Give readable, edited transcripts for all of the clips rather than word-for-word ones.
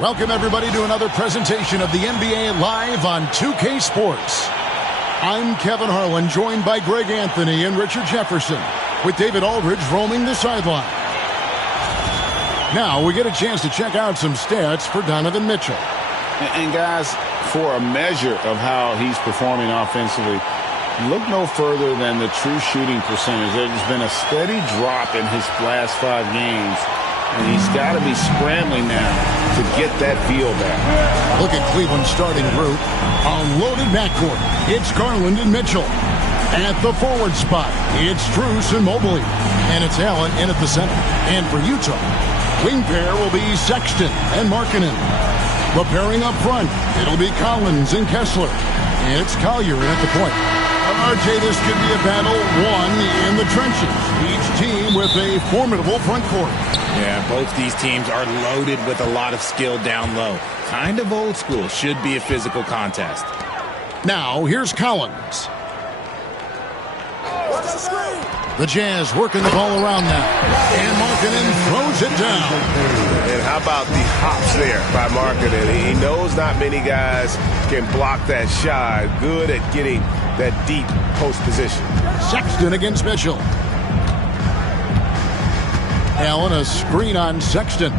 Welcome, everybody, to another presentation of the NBA Live on 2K Sports. I'm Kevin Harlan, joined by Greg Anthony and Richard Jefferson, with David Aldridge roaming the sideline. Now we get a chance to check out some stats for Donovan Mitchell. And guys, for a measure of how he's performing offensively, look no further than the true shooting percentage. There's been a steady drop in his last 5 games, and he's got to be scrambling now to get that feel back. Look at Cleveland's starting group. A loaded backcourt. It's Garland and Mitchell. At the forward spot, it's Strus and Mobley. And it's Allen in at the center. And for Utah, wing pair will be Sexton and Markkanen. The pairing up front, it'll be Collins and Kessler. It's Collier in at the point. RJ, this could be a battle won in the trenches. Each team with a formidable front court. Yeah, both these teams are loaded with a lot of skill down low. Kind of old school. Should be a physical contest. Now, here's Collins. The Jazz working the ball around now. And Markkanen throws it down. And how about the hops there by Markkanen? He knows not many guys can block that shot. Good at getting that deep post position. Sexton against Mitchell. Allen, a screen on Sexton.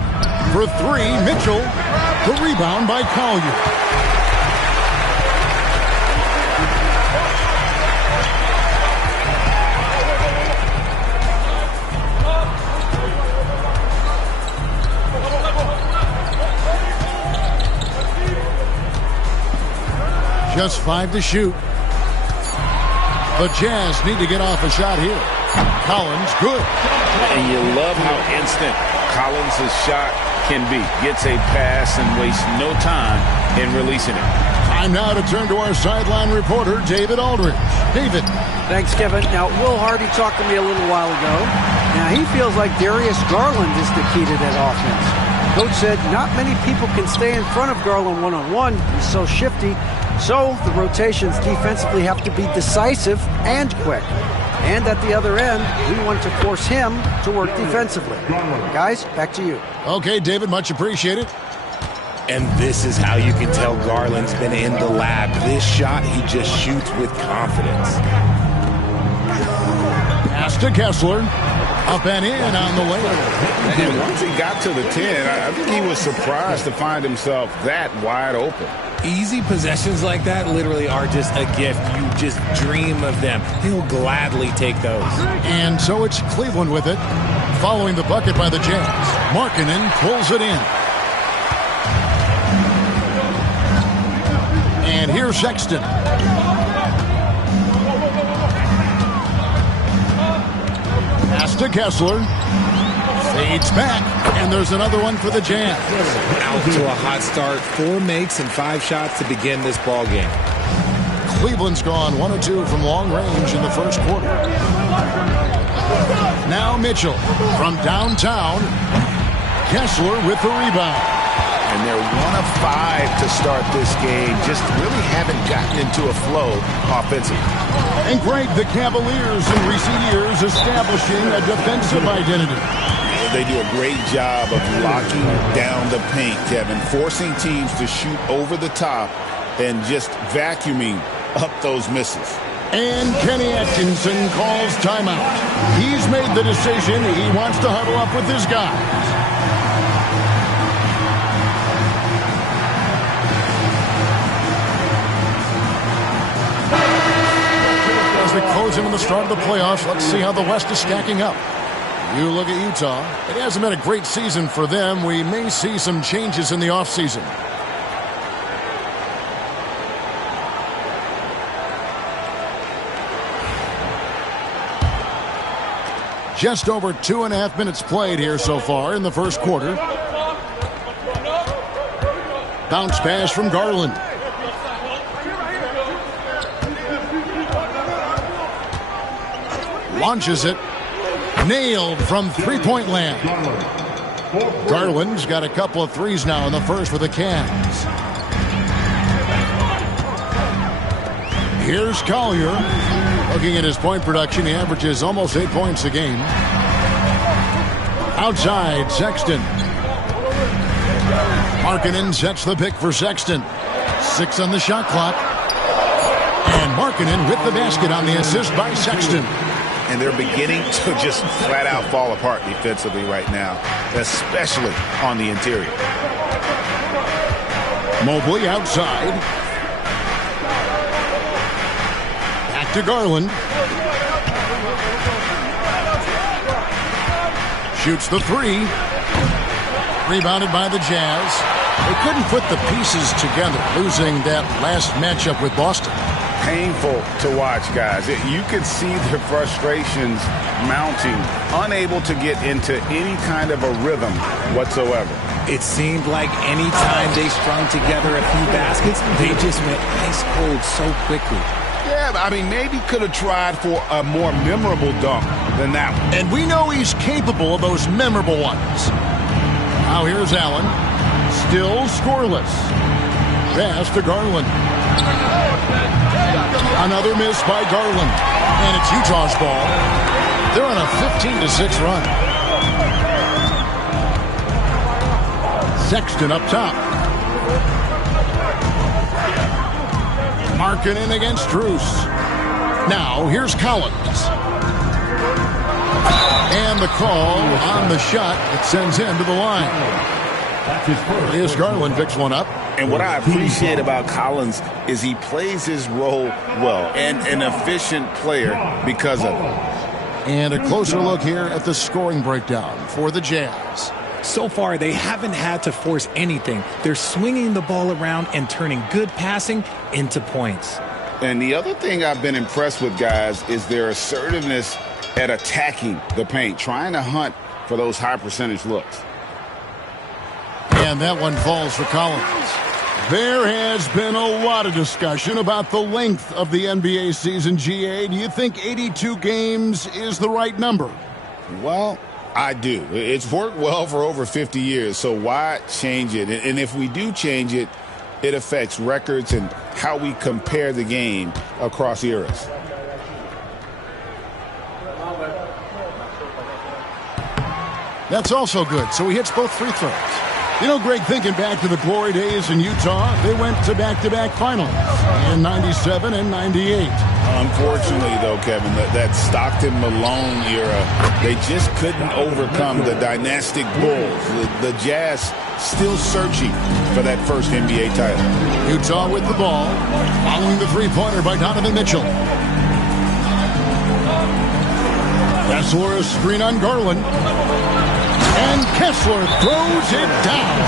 For 3, Mitchell. The rebound by Collier. Just 5 to shoot. The Jazz need to get off a shot here. Collins, good. And you love how instant Collins' shot can be. Gets a pass and wastes no time in releasing it. Time now to turn to our sideline reporter, David Aldridge. David. Thanks, Kevin. Now, Will Hardy talked to me a little while ago. Now, he feels like Darius Garland is the key to that offense. Coach said not many people can stay in front of Garland one-on-one. He's so shifty. So the rotations defensively have to be decisive and quick. And at the other end, we want to force him to work defensively. Guys, back to you. Okay, David, much appreciated. And this is how you can tell Garland's been in the lab. This shot, he just shoots with confidence. Pass to Kessler. Up and in on the way. And once he got to the 10, I think he was surprised to find himself that wide open. Easy possessions like that literally are just a gift. You just dream of them. He'll gladly take those. And so it's Cleveland with it. Following the bucket by the Jazz. Markkanen pulls it in. And here's Sexton. Pass to Kessler. Fades back. And there's another one for the Jazz. Out to a hot start. 4 makes and 5 shots to begin this ball game. Cleveland's gone 1 of 2 from long range in the first quarter. Now Mitchell from downtown. Kessler with the rebound. And they're 1 of 5 to start this game. Just really haven't gotten into a flow offensively. And Greg, the Cavaliers in recent years establishing a defensive identity. They do a great job of locking down the paint, Kevin, forcing teams to shoot over the top and just vacuuming up those misses. And Kenny Atkinson calls timeout. He's made the decision. He wants to huddle up with his guys. As we close in on the start of the playoffs, let's see how the West is stacking up. You look at Utah. It hasn't been a great season for them. We may see some changes in the offseason. Just over 2.5 minutes played here so far in the first quarter. Bounce pass from Garland. Launches it. Nailed from three-point land. Garland's got a couple of threes now in the first for the Cavs. Here's Collier. Looking at his point production, he averages almost 8 points a game. Outside, Sexton. Markkanen sets the pick for Sexton. 6 on the shot clock. And Markkanen with the basket on the assist by Sexton. And they're beginning to just flat out fall apart defensively right now, especially on the interior. Mobley outside. Back to Garland. Shoots the 3. Rebounded by the Jazz. They couldn't put the pieces together, losing that last matchup with Boston. Painful to watch, guys. You could see their frustrations mounting, unable to get into any kind of a rhythm whatsoever. It seemed like any time they strung together a few baskets, they just went ice cold so quickly. Yeah, I mean, maybe could have tried for a more memorable dunk than that one. And we know he's capable of those memorable ones. Now here's Allen. Still scoreless. Pass to Garland. Another miss by Garland. And it's Utah's ball. They're on a 15-6 run. Sexton up top. Markkanen against Truce. Now here's Collins. And the call on the shot that sends him to the line. Here's Garland picks one up. And what I appreciate about Collins is he plays his role well and an efficient player because of it. And a closer look here at the scoring breakdown for the Jazz. So far, they haven't had to force anything. They're swinging the ball around and turning good passing into points. And the other thing I've been impressed with, guys, is their assertiveness at attacking the paint, trying to hunt for those high percentage looks. And that one falls for Collins. There has been a lot of discussion about the length of the NBA season, GA. Do you think 82 games is the right number? Well, I do. It's worked well for over 50 years, so why change it? And if we do change it, it affects records and how we compare the game across eras. That's also good. So he hits both free throws. You know, Greg, thinking back to the glory days in Utah, they went to back-to-back finals in 97 and 98. Unfortunately, though, Kevin, that Stockton-Malone era, they just couldn't overcome the dynastic Bulls. The Jazz still searching for that first NBA title. Utah with the ball, following the three-pointer by Donovan Mitchell. Kessler, a screen on Garland. And Kessler throws it down.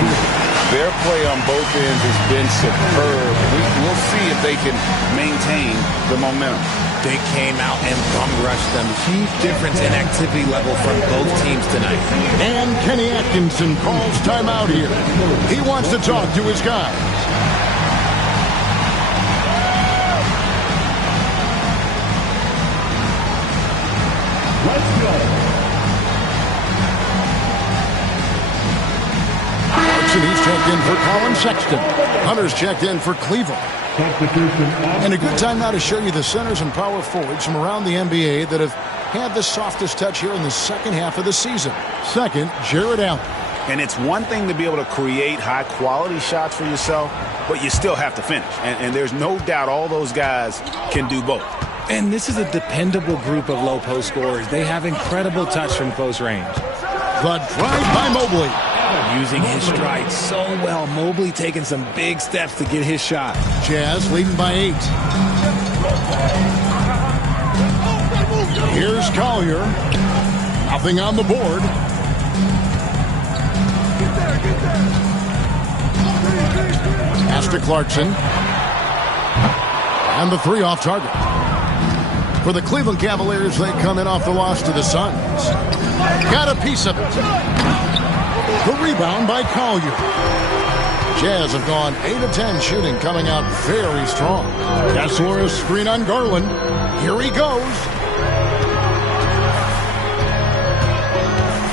Their play on both ends has been superb. We'll see if they can maintain the momentum. They came out and bum rushed them. Huge difference in activity level from both teams tonight. And Kenny Atkinson calls timeout here. He wants to talk to his guys. Let's go. He's checked in for Colin Sexton. Hunter's checked in for Cleveland. And a good time now to show you the centers and power forwards from around the NBA that have had the softest touch here in the second half of the season. Second, Jared Allen. And it's one thing to be able to create high-quality shots for yourself, but you still have to finish. And there's no doubt all those guys can do both. And this is a dependable group of low-post scorers. They have incredible touch from close range. The drive by Mobley. Using his stride so well. Mobley taking some big steps to get his shot. Jazz leading by 8. Here's Collier. Nothing on the board. Pass to Clarkson. And the 3 off target. For the Cleveland Cavaliers, they come in off the loss to the Suns. Got a piece of it. The rebound by Collier. Jazz have gone 8 of 10 shooting, coming out very strong. Kessler, a screen on Garland. Here he goes.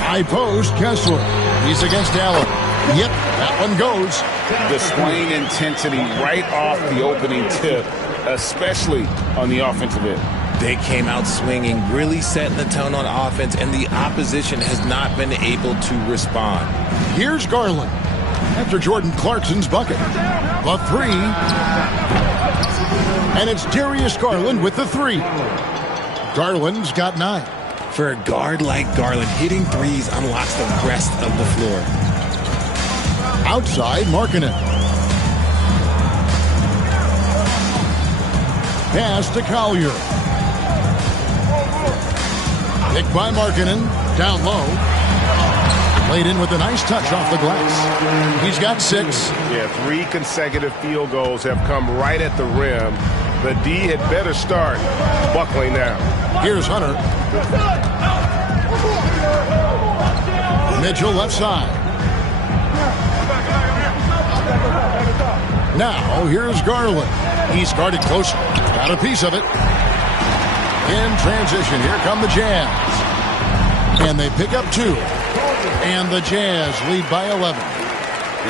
High post, Kessler. He's against Allen. Yep, that one goes. Displaying intensity right off the opening tip, especially on the offensive end. They came out swinging, really setting the tone on offense, and the opposition has not been able to respond. Here's Garland. after Jordan Clarkson's bucket. The three. And it's Darius Garland with the three. Garland's got 9. For a guard like Garland, hitting threes unlocks the rest of the floor. Outside, Markkanen. Pass to Collier. Picked by Markkanen. Down low. Laid in with a nice touch off the glass. He's got 6. Yeah, 3 consecutive field goals have come right at the rim. The D had better start buckling now. Here's Hunter. Mitchell left side. Now here's Garland. He's guarded closer. Got a piece of it. In transition, here come the Jazz. And they pick up 2. And the Jazz lead by 11.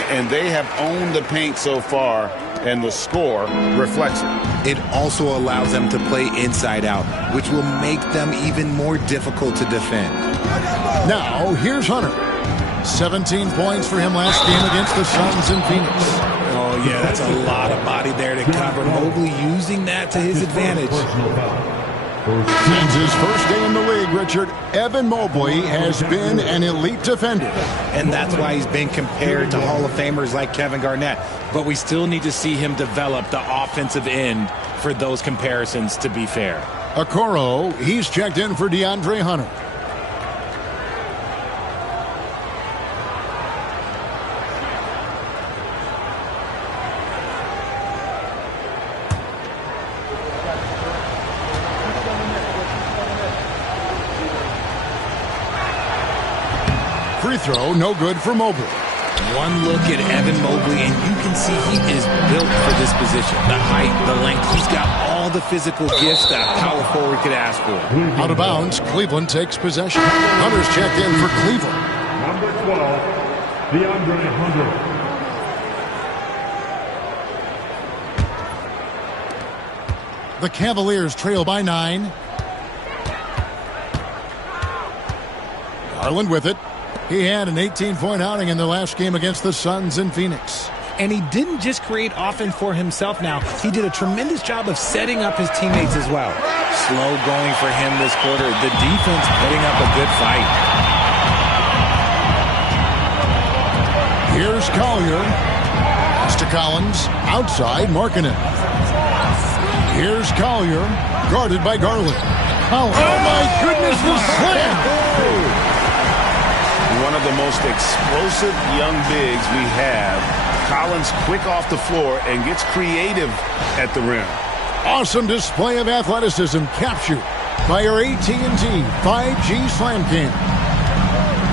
And they have owned the paint so far, and the score reflects it. It also allows them to play inside out, which will make them even more difficult to defend. Now, here's Hunter. 17 points for him last game against the Suns in Phoenix. Oh, yeah, that's a lot of body there to cover. Mobley using that to his advantage. Since his first day in the league, Richard, Evan Mobley has been an elite defender. And that's why he's been compared to Hall of Famers like Kevin Garnett. But we still need to see him develop the offensive end for those comparisons to be fair. Okoro, he's checked in for DeAndre Hunter. Free throw, no good for Mobley. One look at Evan Mobley, and you can see he is built for this position. The height, the length, he's got all the physical gifts that a power forward could ask for. Out of bounds, Cleveland takes possession. Hunter's checked in for Cleveland. Number 12, DeAndre Hunter. The Cavaliers trail by 9. Garland with it. He had an 18-point outing in the last game against the Suns in Phoenix. And he didn't just create offense for himself now. He did a tremendous job of setting up his teammates as well. Slow going for him this quarter. The defense putting up a good fight. Here's Collier. Pass to Collins. Outside, Markkanen. Here's Collier. Guarded by Garland. Collins. Oh, my goodness, the slam! One of the most explosive young bigs we have. Collins quick off the floor and gets creative at the rim. Awesome display of athleticism captured by our AT&T 5G Slam Cam.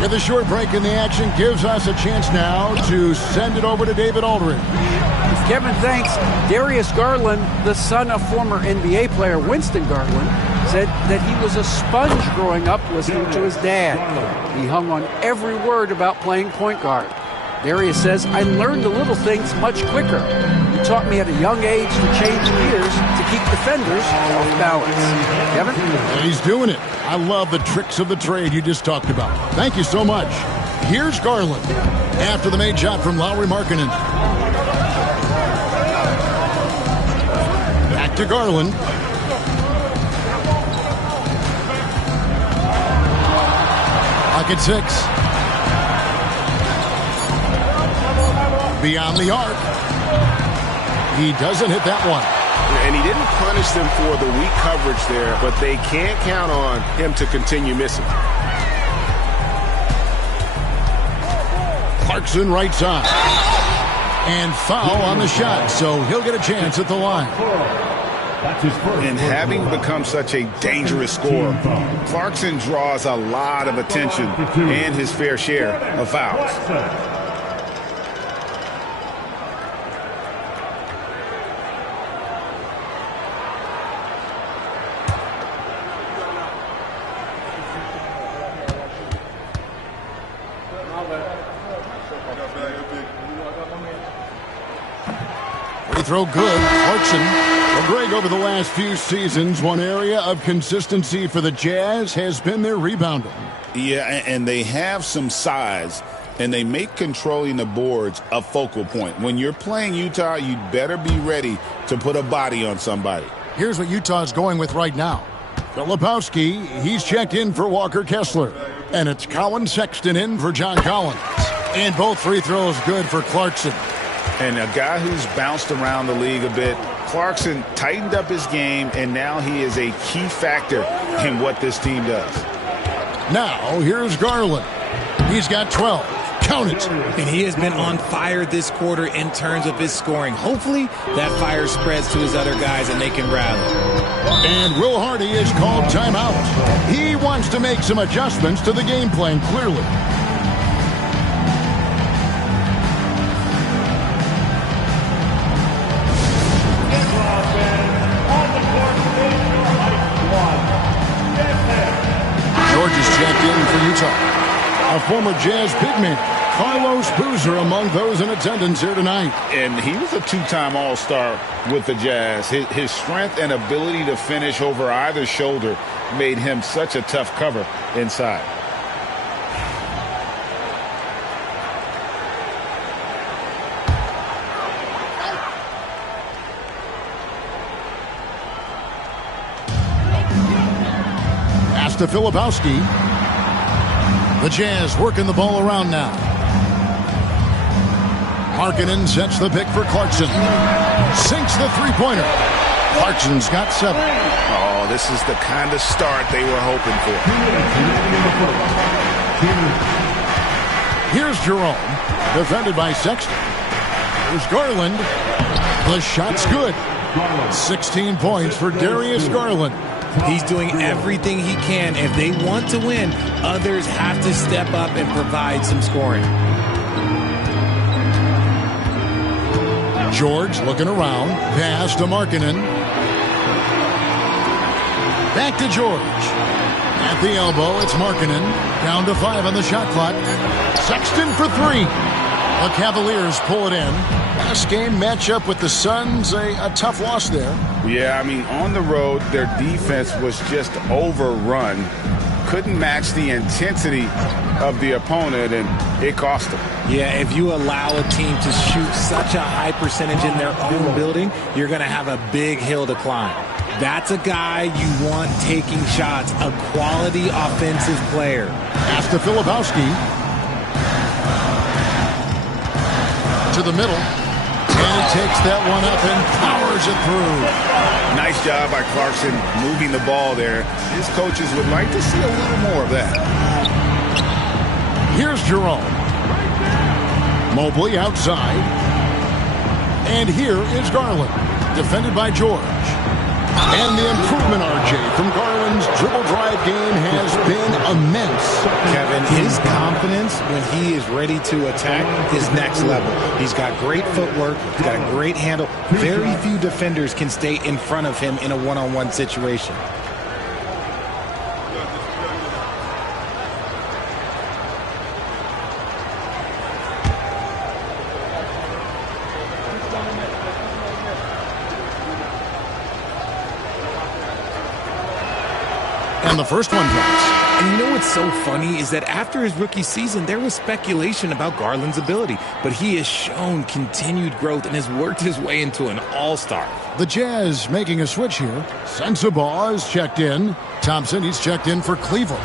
With a short break in the action gives us a chance now to send it over to David Aldridge. Kevin, thanks. Darius Garland, the son of former NBA player Winston Garland, said that he was a sponge growing up listening to his dad. He hung on every word about playing point guard. Darius says, I learned the little things much quicker. He taught me at a young age to change gears to keep defenders off balance. Kevin? And he's doing it. I love the tricks of the trade you just talked about. Thank you so much. Here's Garland after the made shot from Lauri Markkanen. Back to Garland. Pocket 6. Beyond the arc. He doesn't hit that one. And he didn't punish them for the weak coverage there, but they can't count on him to continue missing. Clarkson right side. And foul on the shot, so he'll get a chance at the line. And having become such a dangerous scorer, Clarkson draws a lot of attention and his fair share of fouls. Free throw good. Clarkson. Well, Greg, over the last few seasons, one area of consistency for the Jazz has been their rebounding. Yeah, and they have some size. and they make controlling the boards a focal point. When you're playing Utah, you'd better be ready to put a body on somebody. Here's what Utah's going with right now. Filipowski, he's checked in for Walker Kessler. And it's Colin Sexton in for John Collins. And both free throws good for Clarkson. And a guy who's bounced around the league a bit, Clarkson tightened up his game, and now he is a key factor in what this team does. Now, here's Garland. He's got 12. Count it. And he has been on fire this quarter in terms of his scoring. Hopefully, that fire spreads to his other guys and they can rally. And Will Hardy is called timeout. He wants to make some adjustments to the game plan, clearly. George is checked in for Utah. A former Jazz big man, Carlos Boozer, among those in attendance here tonight. And he was a two-time All-Star with the Jazz. His strength and ability to finish over either shoulder made him such a tough cover inside. Pass to Filipowski. The Jazz working the ball around now. Markkanen sets the pick for Clarkson. Sinks the three-pointer. Clarkson's got 7. Oh, this is the kind of start they were hoping for. Here's Jerome, defended by Sexton. Here's Garland. The shot's good. 16 points for Darius Garland. He's doing everything he can. If they want to win, others have to step up and provide some scoring. George looking around. Pass to Markkanen. Back to George. At the elbow, it's Markkanen. Down to 5 on the shot clock. Sexton for 3. The Cavaliers pull it in. Last game matchup with the Suns, a tough loss there. Yeah, I mean, on the road, their defense was just overrun. Couldn't match the intensity of the opponent, and it cost them. Yeah, if you allow a team to shoot such a high percentage in their own building, you're going to have a big hill to climb. That's a guy you want taking shots, a quality offensive player. Pass to Filipowski. To the middle. And he takes that one up and powers it through. Nice job by Clarkson moving the ball there. His coaches would like to see a little more of that. Here's Jerome. Mobley outside. And here is Garland, defended by George. And the improvement, RJ, from Garland's dribble drive game has been immense. Kevin, his confidence when he is ready to attack is next level. He's got great footwork. He's got a great handle. Very few defenders can stay in front of him in a one-on-one situation. And the first one drops. And you know what's so funny is that after his rookie season, there was speculation about Garland's ability. But he has shown continued growth and has worked his way into an all-star. The Jazz making a switch here. Sensabaugh is checked in. Thompson, he's checked in for Cleveland.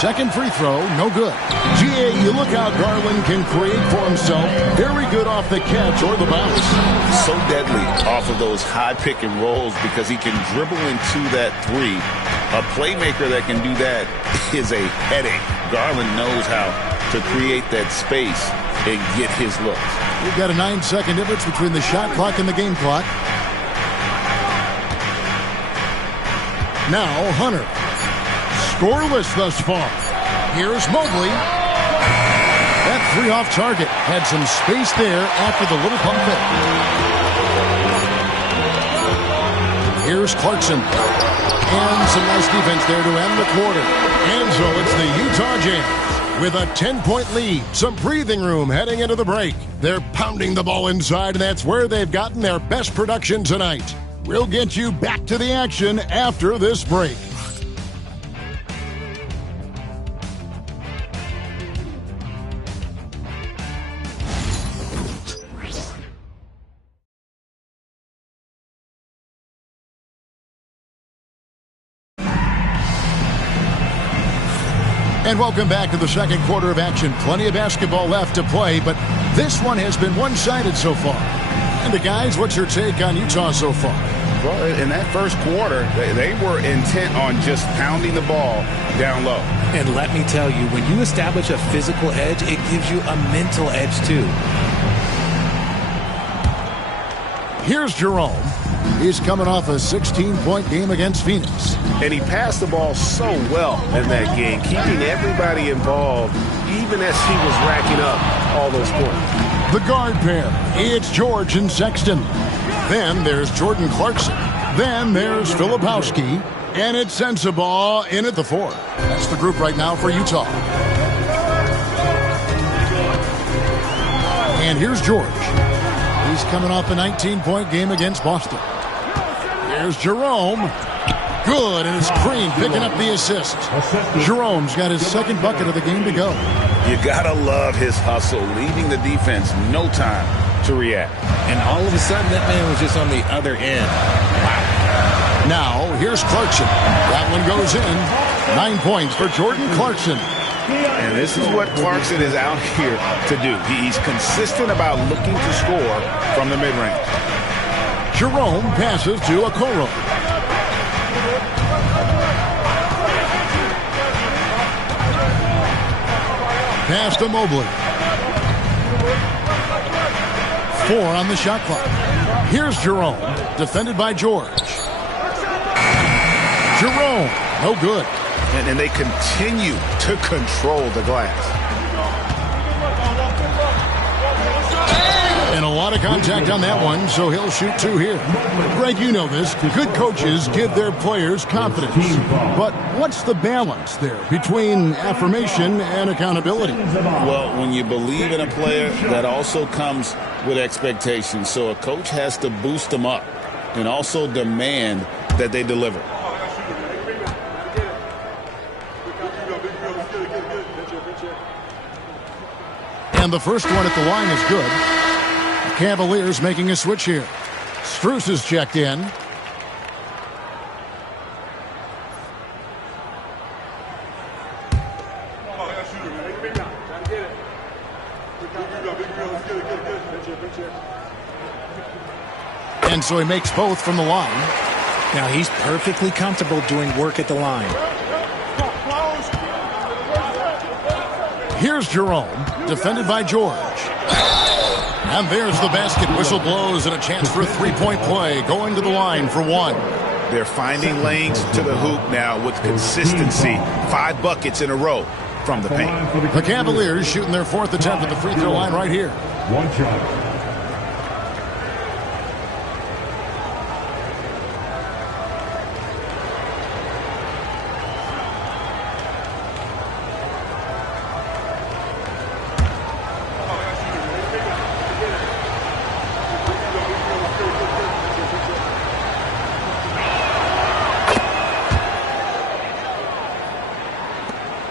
Second free throw, no good. GA, you look how Garland can create for himself. Very good off the catch or the bounce. So deadly off of those high pick and rolls because he can dribble into that three. A playmaker that can do that is a headache. Garland knows how to create that space and get his looks. We've got a 9-second difference between the shot clock and the game clock. Now Hunter. Scoreless thus far. Here's Mobley. That three off target. Had some space there after the little pump fake. Here's Clarkson. And some nice defense there to end the quarter. And so it's the Utah Jazz with a 10-point lead. Some breathing room heading into the break. They're pounding the ball inside, and that's where they've gotten their best production tonight. We'll get you back to the action after this break. And welcome back to the second quarter of action. Plenty of basketball left to play, but this one has been one-sided so far. And guys, what's your take on Utah so far? Well, in that first quarter, they were intent on just pounding the ball down low. And let me tell you, when you establish a physical edge, it gives you a mental edge too. Here's Jerome. He's coming off a 16-point game against Phoenix. And he passed the ball so well in that game, keeping everybody involved, even as he was racking up all those points. The guard pair, it's George and Sexton. Then there's Jordan Clarkson. Then there's Filipowski. And it's Sensabaugh in at the 4. That's the group right now for Utah. And here's George. He's coming off a 19-point game against Boston. There's Jerome. Good, and it's Green picking up the assist. Jerome's got his second bucket of the game to go. You gotta love his hustle, leaving the defense no time to react. And all of a sudden, that man was just on the other end. Wow. Now, here's Clarkson. That one goes in. 9 points for Jordan Clarkson. And this is what Clarkson is out here to do. He's consistent about looking to score from the mid-range. Jerome passes to Okoro. Pass to Mobley. 4 on the shot clock. Here's Jerome, defended by George. Jerome, no good. And they continue to control the glass. And a lot of contact on that one, so he'll shoot 2 here. Greg, you know this. Good coaches give their players confidence. But what's the balance there between affirmation and accountability? Well, when you believe in a player, that also comes with expectations. So a coach has to boost them up and also demand that they deliver. And the first one at the line is good. The Cavaliers making a switch here. Strus is checked in. And so he makes both from the line. Now he's perfectly comfortable doing work at the line. Here's Jerome, defended by George. And there's the basket. Whistle blows and a chance for a three-point play. Going to the line for 1. They're finding lanes to the hoop now with consistency. 5 buckets in a row from the paint. The Cavaliers shooting their 4th attempt at the free throw line right here. 1 shot.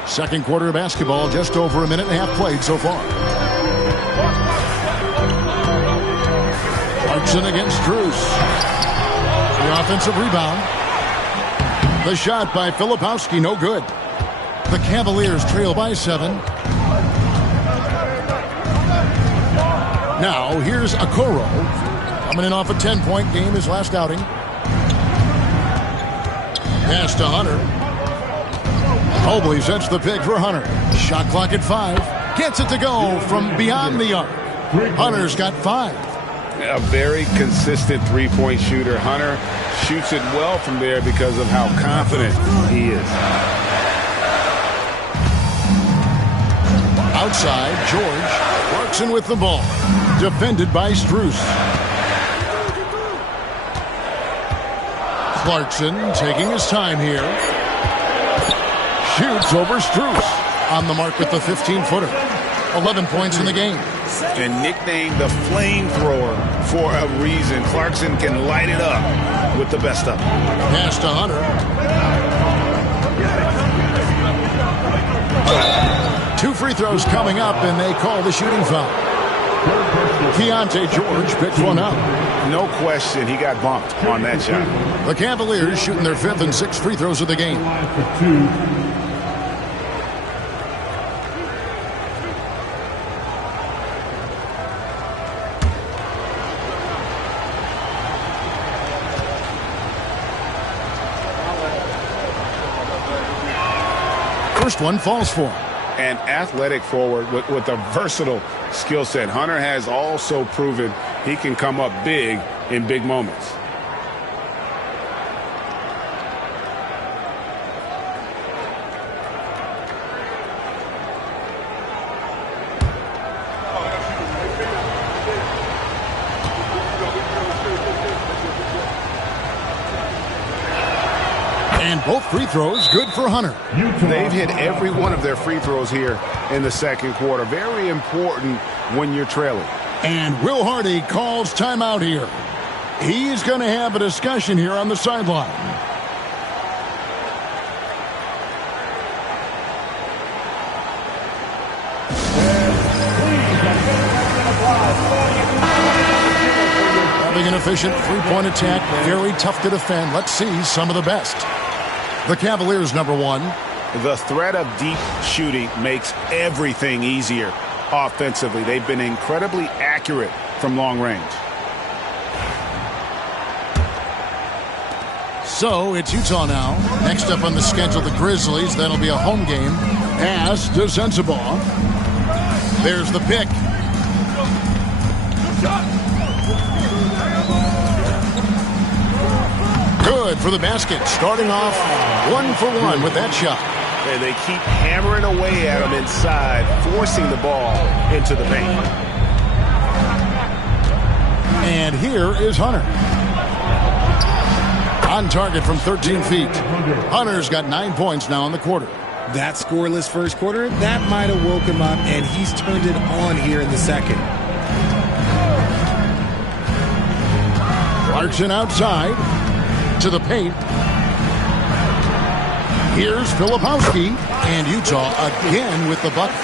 Second quarter of basketball, just over a minute and a half played so far. Clarkson against Strus. The offensive rebound. The shot by Filipowski, no good. The Cavaliers trail by 7. Now, here's Okoro. Coming in off a 10-point game his last outing. Pass to Hunter. Mobley sets the pick for Hunter. Shot clock at 5. Gets it to go from beyond the arc. Hunter's got 5. A very consistent three-point shooter. Hunter shoots it well from there because of how confident he is. Outside, George. Clarkson with the ball. Defended by Strus. Clarkson taking his time here. Shoots over Strus. On the mark with the 15-footer. 11 points in the game. And nicknamed the flamethrower for a reason. Clarkson can light it up with the best of them. Pass to Hunter. 2 free throws coming up, and they call the shooting foul. Keontae George picks one up. No question, he got bumped on that shot. The Cavaliers shooting their 5th and 6th free throws of the game. First one falls for him. An athletic forward with a versatile skill set. Hunter has also proven he can come up big in big moments. And both free throws good for Hunter. They've hit every one of their free throws here in the second quarter. Very important when you're trailing. And Will Hardy calls timeout here. He's going to have a discussion here on the sideline. Having an efficient three-point attack, very tough to defend. Let's see some of the best. The Cavaliers, number 1. The threat of deep shooting makes everything easier offensively. They've been incredibly accurate from long range. So it's Utah now. Next up on the schedule, the Grizzlies. That'll be a home game. Pass to Sensabaugh. There's the pick. Good for the basket. Starting off 1 for 1 with that shot. And they keep hammering away at him inside, forcing the ball into the paint. And here is Hunter. On target from 13 feet. Hunter's got 9 points now in the quarter. That scoreless first quarter, that might have woke him up, and he's turned it on here in the second. Clarkson outside to the paint. Here's Filipowski, and Utah again with the bucket.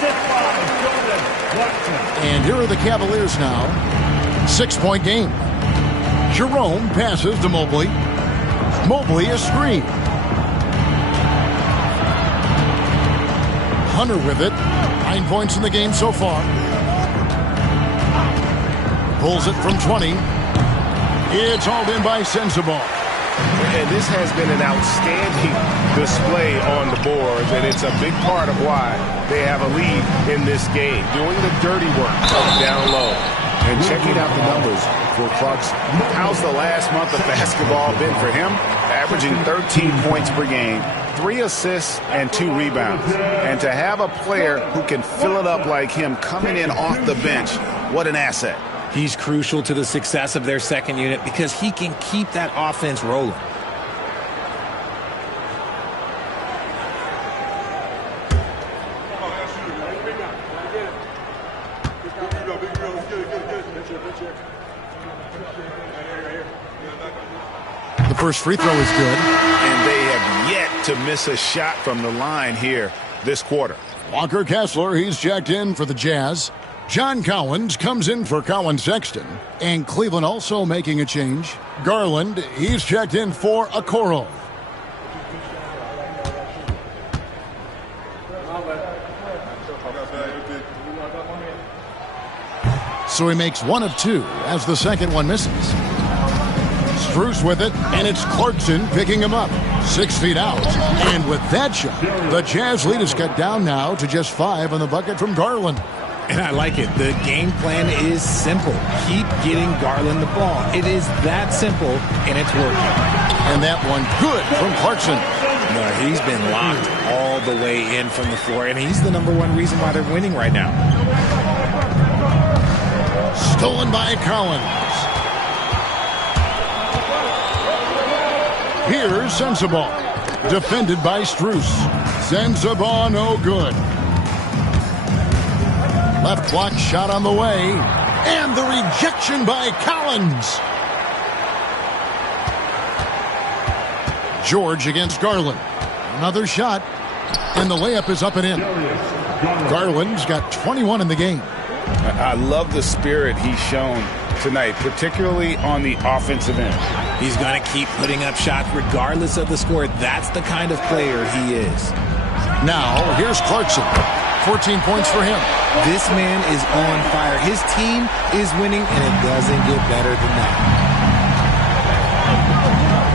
And here are the Cavaliers now. 6-point game. Jerome passes to Mobley. Mobley a screen. Hunter with it. 9 points in the game so far. Pulls it from 20. It's hauled in by Sensabaugh. And this has been an outstanding display on the boards, and it's a big part of why they have a lead in this game. Doing the dirty work down low. And checking out the numbers for Clarkson. How's the last month of basketball been for him? Averaging 13 points per game, 3 assists, and 2 rebounds. And to have a player who can fill it up like him coming in off the bench, what an asset. He's crucial to the success of their second unit because he can keep that offense rolling. The first free throw is good. And they have yet to miss a shot from the line here this quarter. Walker Kessler, he's checked in for the Jazz. John Cowens comes in for Colin Sexton. And Cleveland also making a change. Garland, he's checked in for Okoro. So he makes 1 of 2 as the second one misses. Strus with it, and it's Clarkson picking him up. 6 feet out. And with that shot, the Jazz lead is cut down now to just 5 on the bucket from Garland. And I like it. The game plan is simple. Keep getting Garland the ball. It is that simple, and it's working. And that one good from Clarkson. No, he's been locked all the way in from the floor, and he's the #1 reason why they're winning right now. Stolen by Cowens. Here's Sensabaugh. Defended by Strus. Sensabaugh no good. Left block shot on the way. And the rejection by Collins. George against Garland. Another shot. And the layup is up and in. Garland's got 21 in the game. I love the spirit he's shown tonight, particularly on the offensive end. He's going to keep putting up shots regardless of the score. That's the kind of player he is. Now, here's Clarkson. 14 points for him. This man is on fire. His team is winning, and it doesn't get better than that.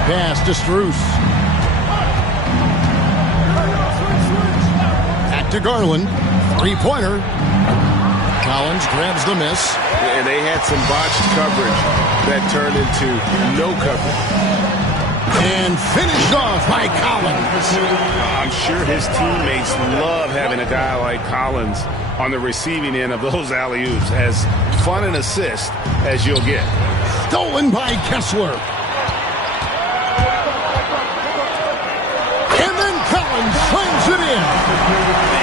Pass to Strus. Back to Garland. Three-pointer. Collins grabs the miss. And they had some botched coverage that turned into no coverage. And finished off by Collins. I'm sure his teammates love having a guy like Collins on the receiving end of those alley-oops. As fun an assist as you'll get. Stolen by Kessler. And then Collins slings it in.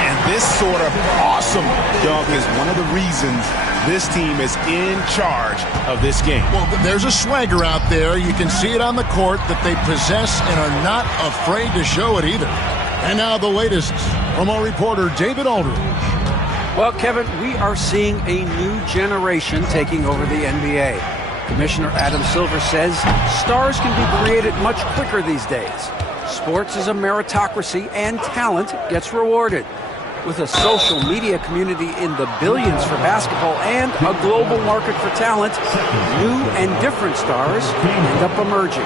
And this sort of awesome dunk is one of the reasons this team is in charge of this game. Well, there's a swagger out there. You can see it on the court that they possess and are not afraid to show it either. And now the latest from our reporter, David Aldridge. Well, Kevin, we are seeing a new generation taking over the NBA. Commissioner Adam Silver says stars can be created much quicker these days. Sports is a meritocracy, and talent gets rewarded. With a social media community in the billions for basketball and a global market for talent, new and different stars end up emerging.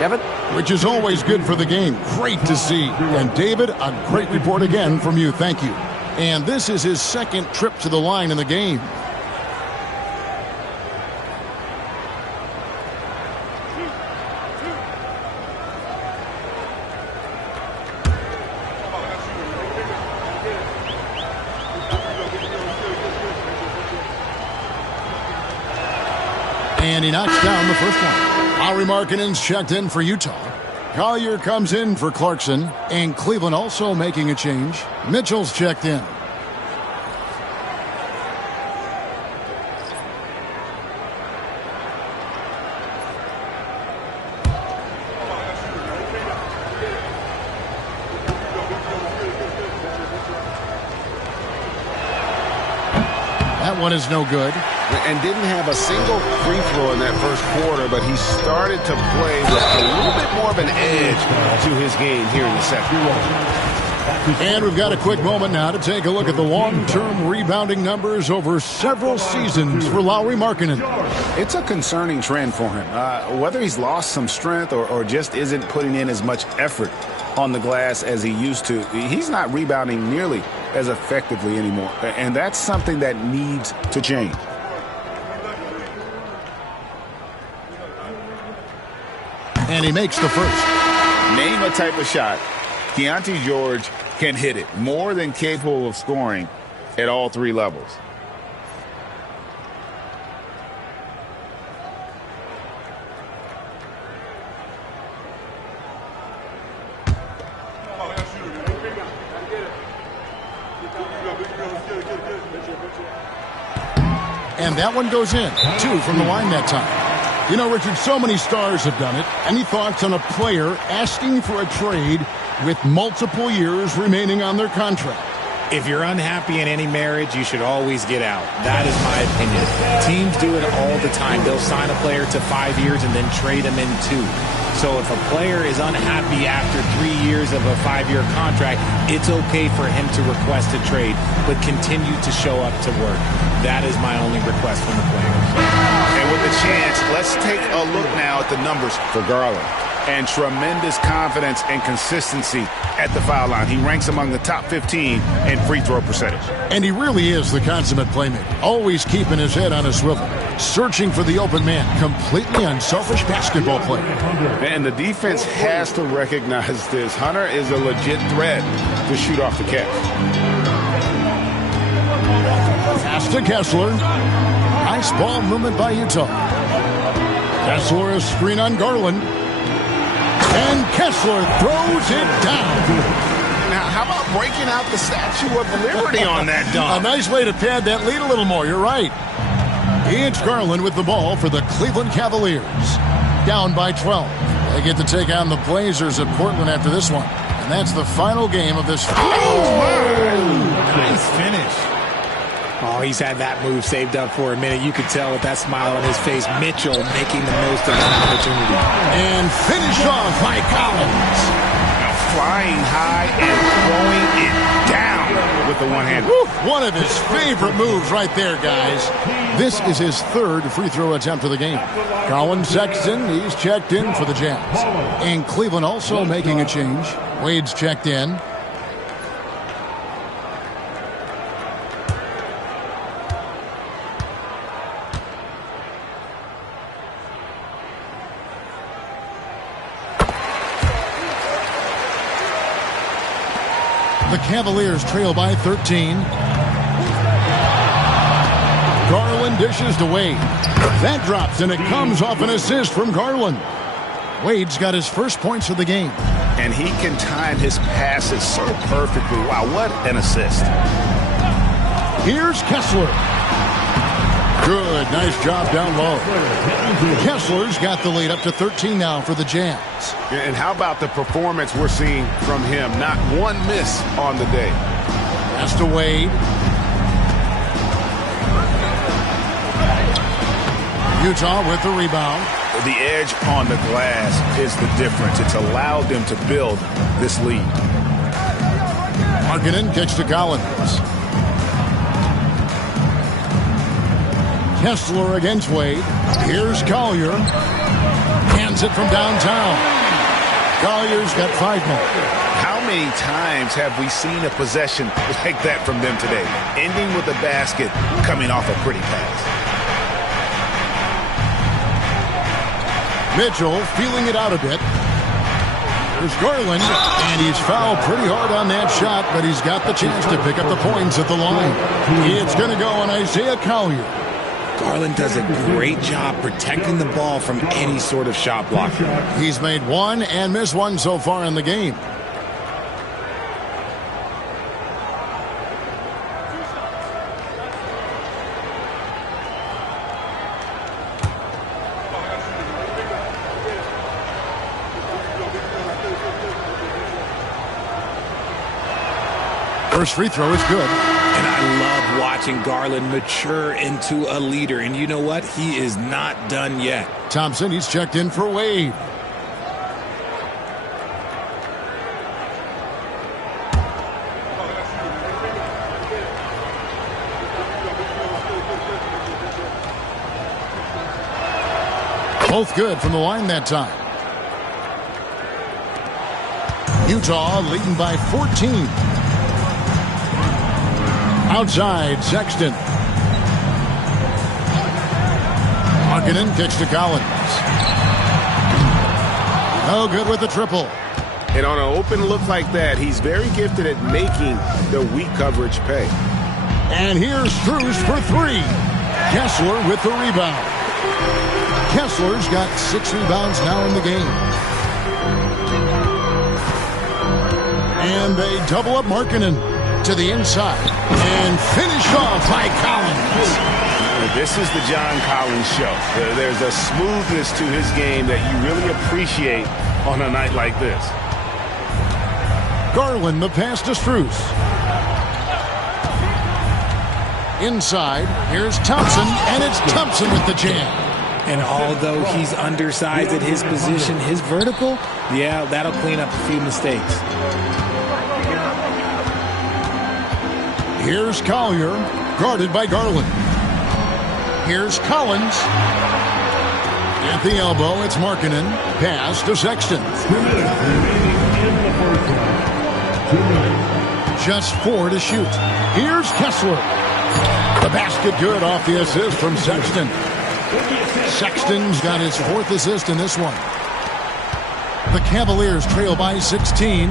Kevin? Which is always good for the game. Great to see. And David, a great report again from you. Thank you. And this is his second trip to the line in the game. And he knocks down the first one. Lauri Markkanen's checked in for Utah. Collier comes in for Clarkson. And Cleveland also making a change. Mitchell's checked in. That one is no good. And didn't have a single free throw in that first quarter, but he started to play with a little bit more of an edge to his game here in the second. And we've got a quick moment now to take a look at the long-term rebounding numbers over several seasons for Lauri Markkanen. It's a concerning trend for him. Whether he's lost some strength or just isn't putting in as much effort on the glass as he used to, he's not rebounding nearly as effectively anymore. And that's something that needs to change. And he makes the first. Name a type of shot Keontae George can hit it. More than capable of scoring at all three levels. And that one goes in. 2 from the line that time. You know, Richard, so many stars have done it. Any thoughts on a player asking for a trade with multiple years remaining on their contract? If you're unhappy in any marriage, you should always get out. That is my opinion. Teams do it all the time. They'll sign a player to 5 years and then trade him in 2. So if a player is unhappy after 3 years of a 5-year contract, it's okay for him to request a trade, but continue to show up to work. That is my only request from the players. And with the chance, let's take a look now at the numbers for Garland. And tremendous confidence and consistency at the foul line. He ranks among the top 15 in free throw percentage. And he really is the consummate playmaker. Always keeping his head on a swivel. Searching for the open man. Completely unselfish basketball player. And the defense has to recognize this. Hunter is a legit threat to shoot off the catch. Pass to Kessler. Nice ball movement by Utah. Kessler, a screen on Garland. And Kessler throws it down. Now, how about breaking out the Statue of Liberty on that dunk. A nice way to pad that lead a little more. You're right. It's Garland with the ball for the Cleveland Cavaliers. Down by 12. They get to take on the Blazers at Portland after this one. And that's the final game of this. Nice finish. Oh, he's had that move saved up for a minute. You could tell with that smile on his face. Mitchell making the most of that opportunity. And finished off by Collins. Now flying high and throwing it down with the one hand. One of his favorite moves right there, guys. This is his third free throw attempt of the game. Colin Sexton, he's checked in for the Jazz. And Cleveland also making a change. Wade's checked in. The Cavaliers trail by 13. Garland dishes to Wade. That drops, and it comes off an assist from Garland. Wade's got his first points of the game. And he can time his passes so perfectly. Wow, what an assist. Here's Kessler. Good, nice job down low. Kessler's got the lead up to 13 now for the Jazz. And how about the performance we're seeing from him? Not one miss on the day. Pass to Wade. Utah with the rebound. The edge on the glass is the difference. It's allowed them to build this lead. Markkanen kicks to Collins. Kessler against Wade. Here's Collier. Hands it from downtown. Collier's got 5 more. How many times have we seen a possession like that from them today? Ending with a basket, coming off a pretty pass. Mitchell feeling it out a bit. There's Garland, and he's fouled pretty hard on that shot, but he's got the chance to pick up the points at the line. It's going to go on Isaiah Collier. Garland does a great job protecting the ball from any sort of shot blocker. He's made one and missed one so far in the game. First free throw is good. And I love watching Garland mature into a leader. And you know what? He is not done yet. Thompson, he's checked in for Wade. Both good from the line that time. Utah leading by 14. Outside, Sexton. Markkanen kicks to Collins. No good with the triple. And on an open look like that, he's very gifted at making the weak coverage pay. And here's Strus for 3. Kessler with the rebound. Kessler's got 6 rebounds now in the game. And they double up Markkanen to the inside. And finish off by Collins. This is the John Collins show. There's a smoothness to his game that you really appreciate on a night like this. Garland, the pass to Strus. Inside, here's Thompson, and it's Thompson with the jam. And although he's undersized at his position, his vertical, yeah, that'll clean up a few mistakes. Here's Collier, guarded by Garland. Here's Collins. At the elbow, it's Markkanen. Pass to Sexton. 2 minutes remaining in the first half. 2 minutes. Just 4 to shoot. Here's Kessler. The basket good off the assist from Sexton. Sexton's got his 4th assist in this one. The Cavaliers trail by 16.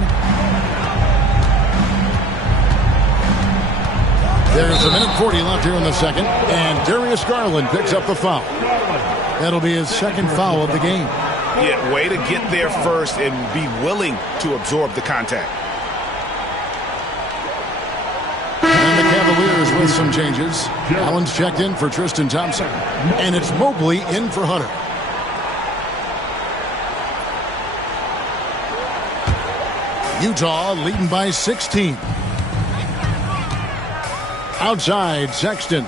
There's 1:40 left here in the second, and Darius Garland picks up the foul. That'll be his 2nd foul of the game. Yeah, way to get there first and be willing to absorb the contact. with some changes. Allen's checked in for Tristan Thompson. And it's Mobley in for Hunter. Utah leading by 16. Outside, Sexton.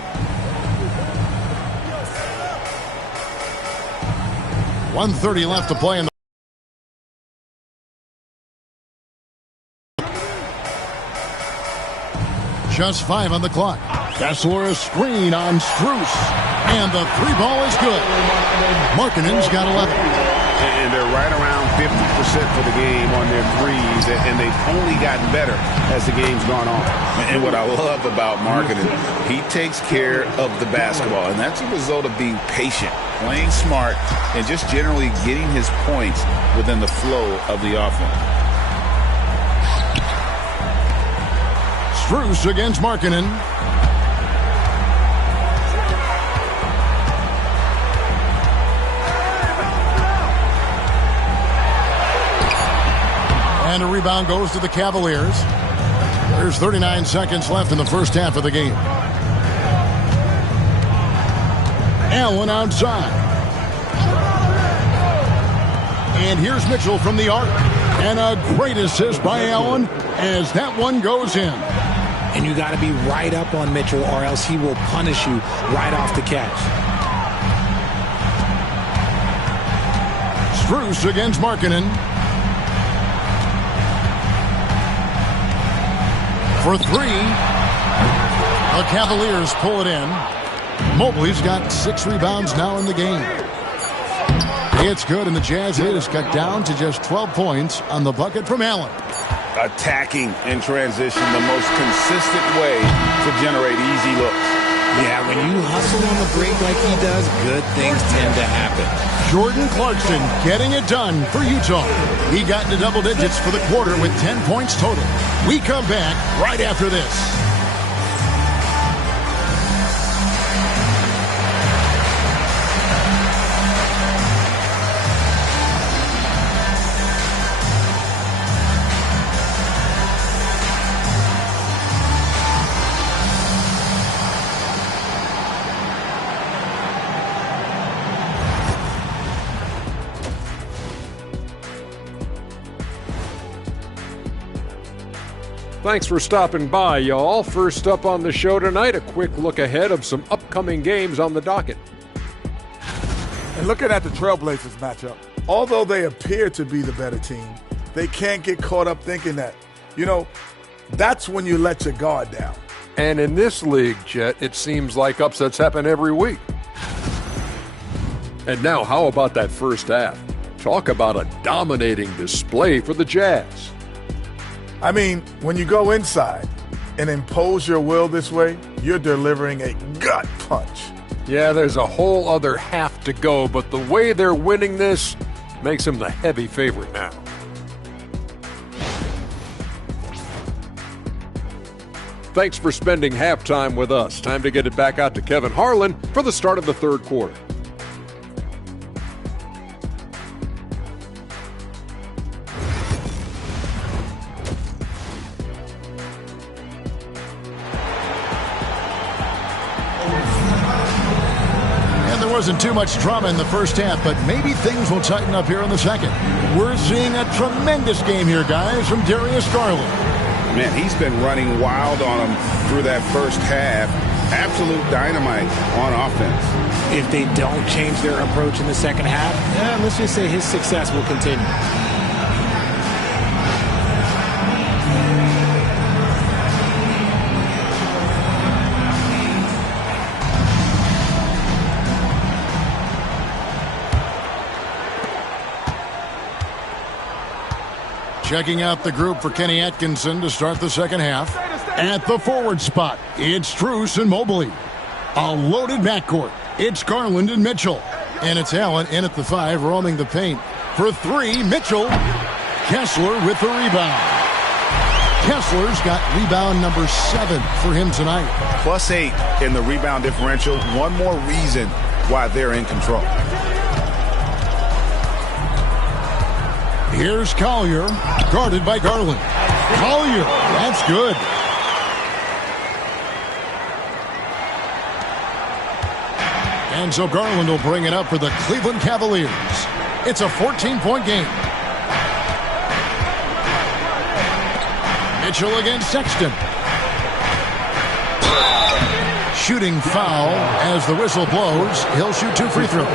1:30 left to play in the just 5 on the clock. Kessler a screen on Strus. And the three ball is good. Markkanen's got 11. And they're right around 50% for the game on their threes, and they've only gotten better as the game's gone on. And what I love about Markkanen, he takes care of the basketball, and that's a result of being patient, playing smart, and just generally getting his points within the flow of the offense. Strus against Markkanen. And a rebound goes to the Cavaliers. There's 39 seconds left in the first half of the game. Allen outside. And here's Mitchell from the arc. And a great assist by Allen as that one goes in. And you got to be right up on Mitchell or else he will punish you right off the catch. Strus against Markkanen. For three. The Cavaliers pull it in. Mobley's got 6 rebounds now in the game. It's good, and the Jazz is cut down to just 12 points on the bucket from Allen. Attacking in transition, the most consistent way to generate easy looks. Yeah, when you hustle on the break like he does, good things tend to happen. Jordan Clarkson getting it done for Utah. He got into double digits for the quarter with 10 points total. We come back right after this. Thanks for stopping by, y'all. First up on the show tonight, a quick look ahead of some upcoming games on the docket. And looking at the Trailblazers matchup, although they appear to be the better team, they can't get caught up thinking that. You know, that's when you let your guard down. And in this league, Jet, it seems like upsets happen every week. And now, how about that first half? Talk about a dominating display for the Jazz. I mean, when you go inside and impose your will this way, you're delivering a gut punch. Yeah, there's a whole other half to go, but the way they're winning this makes them the heavy favorite now. Thanks for spending halftime with us. Time to get it back out to Kevin Harlan for the start of the third quarter. Wasn't too much drama in the first half, but maybe things will tighten up here in the second. We're seeing a tremendous game here, guys, from Darius Garland. Man, he's been running wild on him through that first half. Absolute dynamite on offense. If they don't change their approach in the second half, let's just say his success will continue. Checking out the group for Kenny Atkinson to start the second half. At the forward spot, it's Strus and Mobley. A loaded backcourt. It's Garland and Mitchell. And it's Allen in at the 5, roaming the paint. For 3, Mitchell. Kessler with the rebound. Kessler's got rebound number 7 for him tonight. +8 in the rebound differential. One more reason why they're in control. Here's Collier, guarded by Garland. Collier, that's good. And so Garland will bring it up for the Cleveland Cavaliers. It's a 14-point game. Mitchell against Sexton. Shooting foul as the whistle blows. He'll shoot 2 free throws.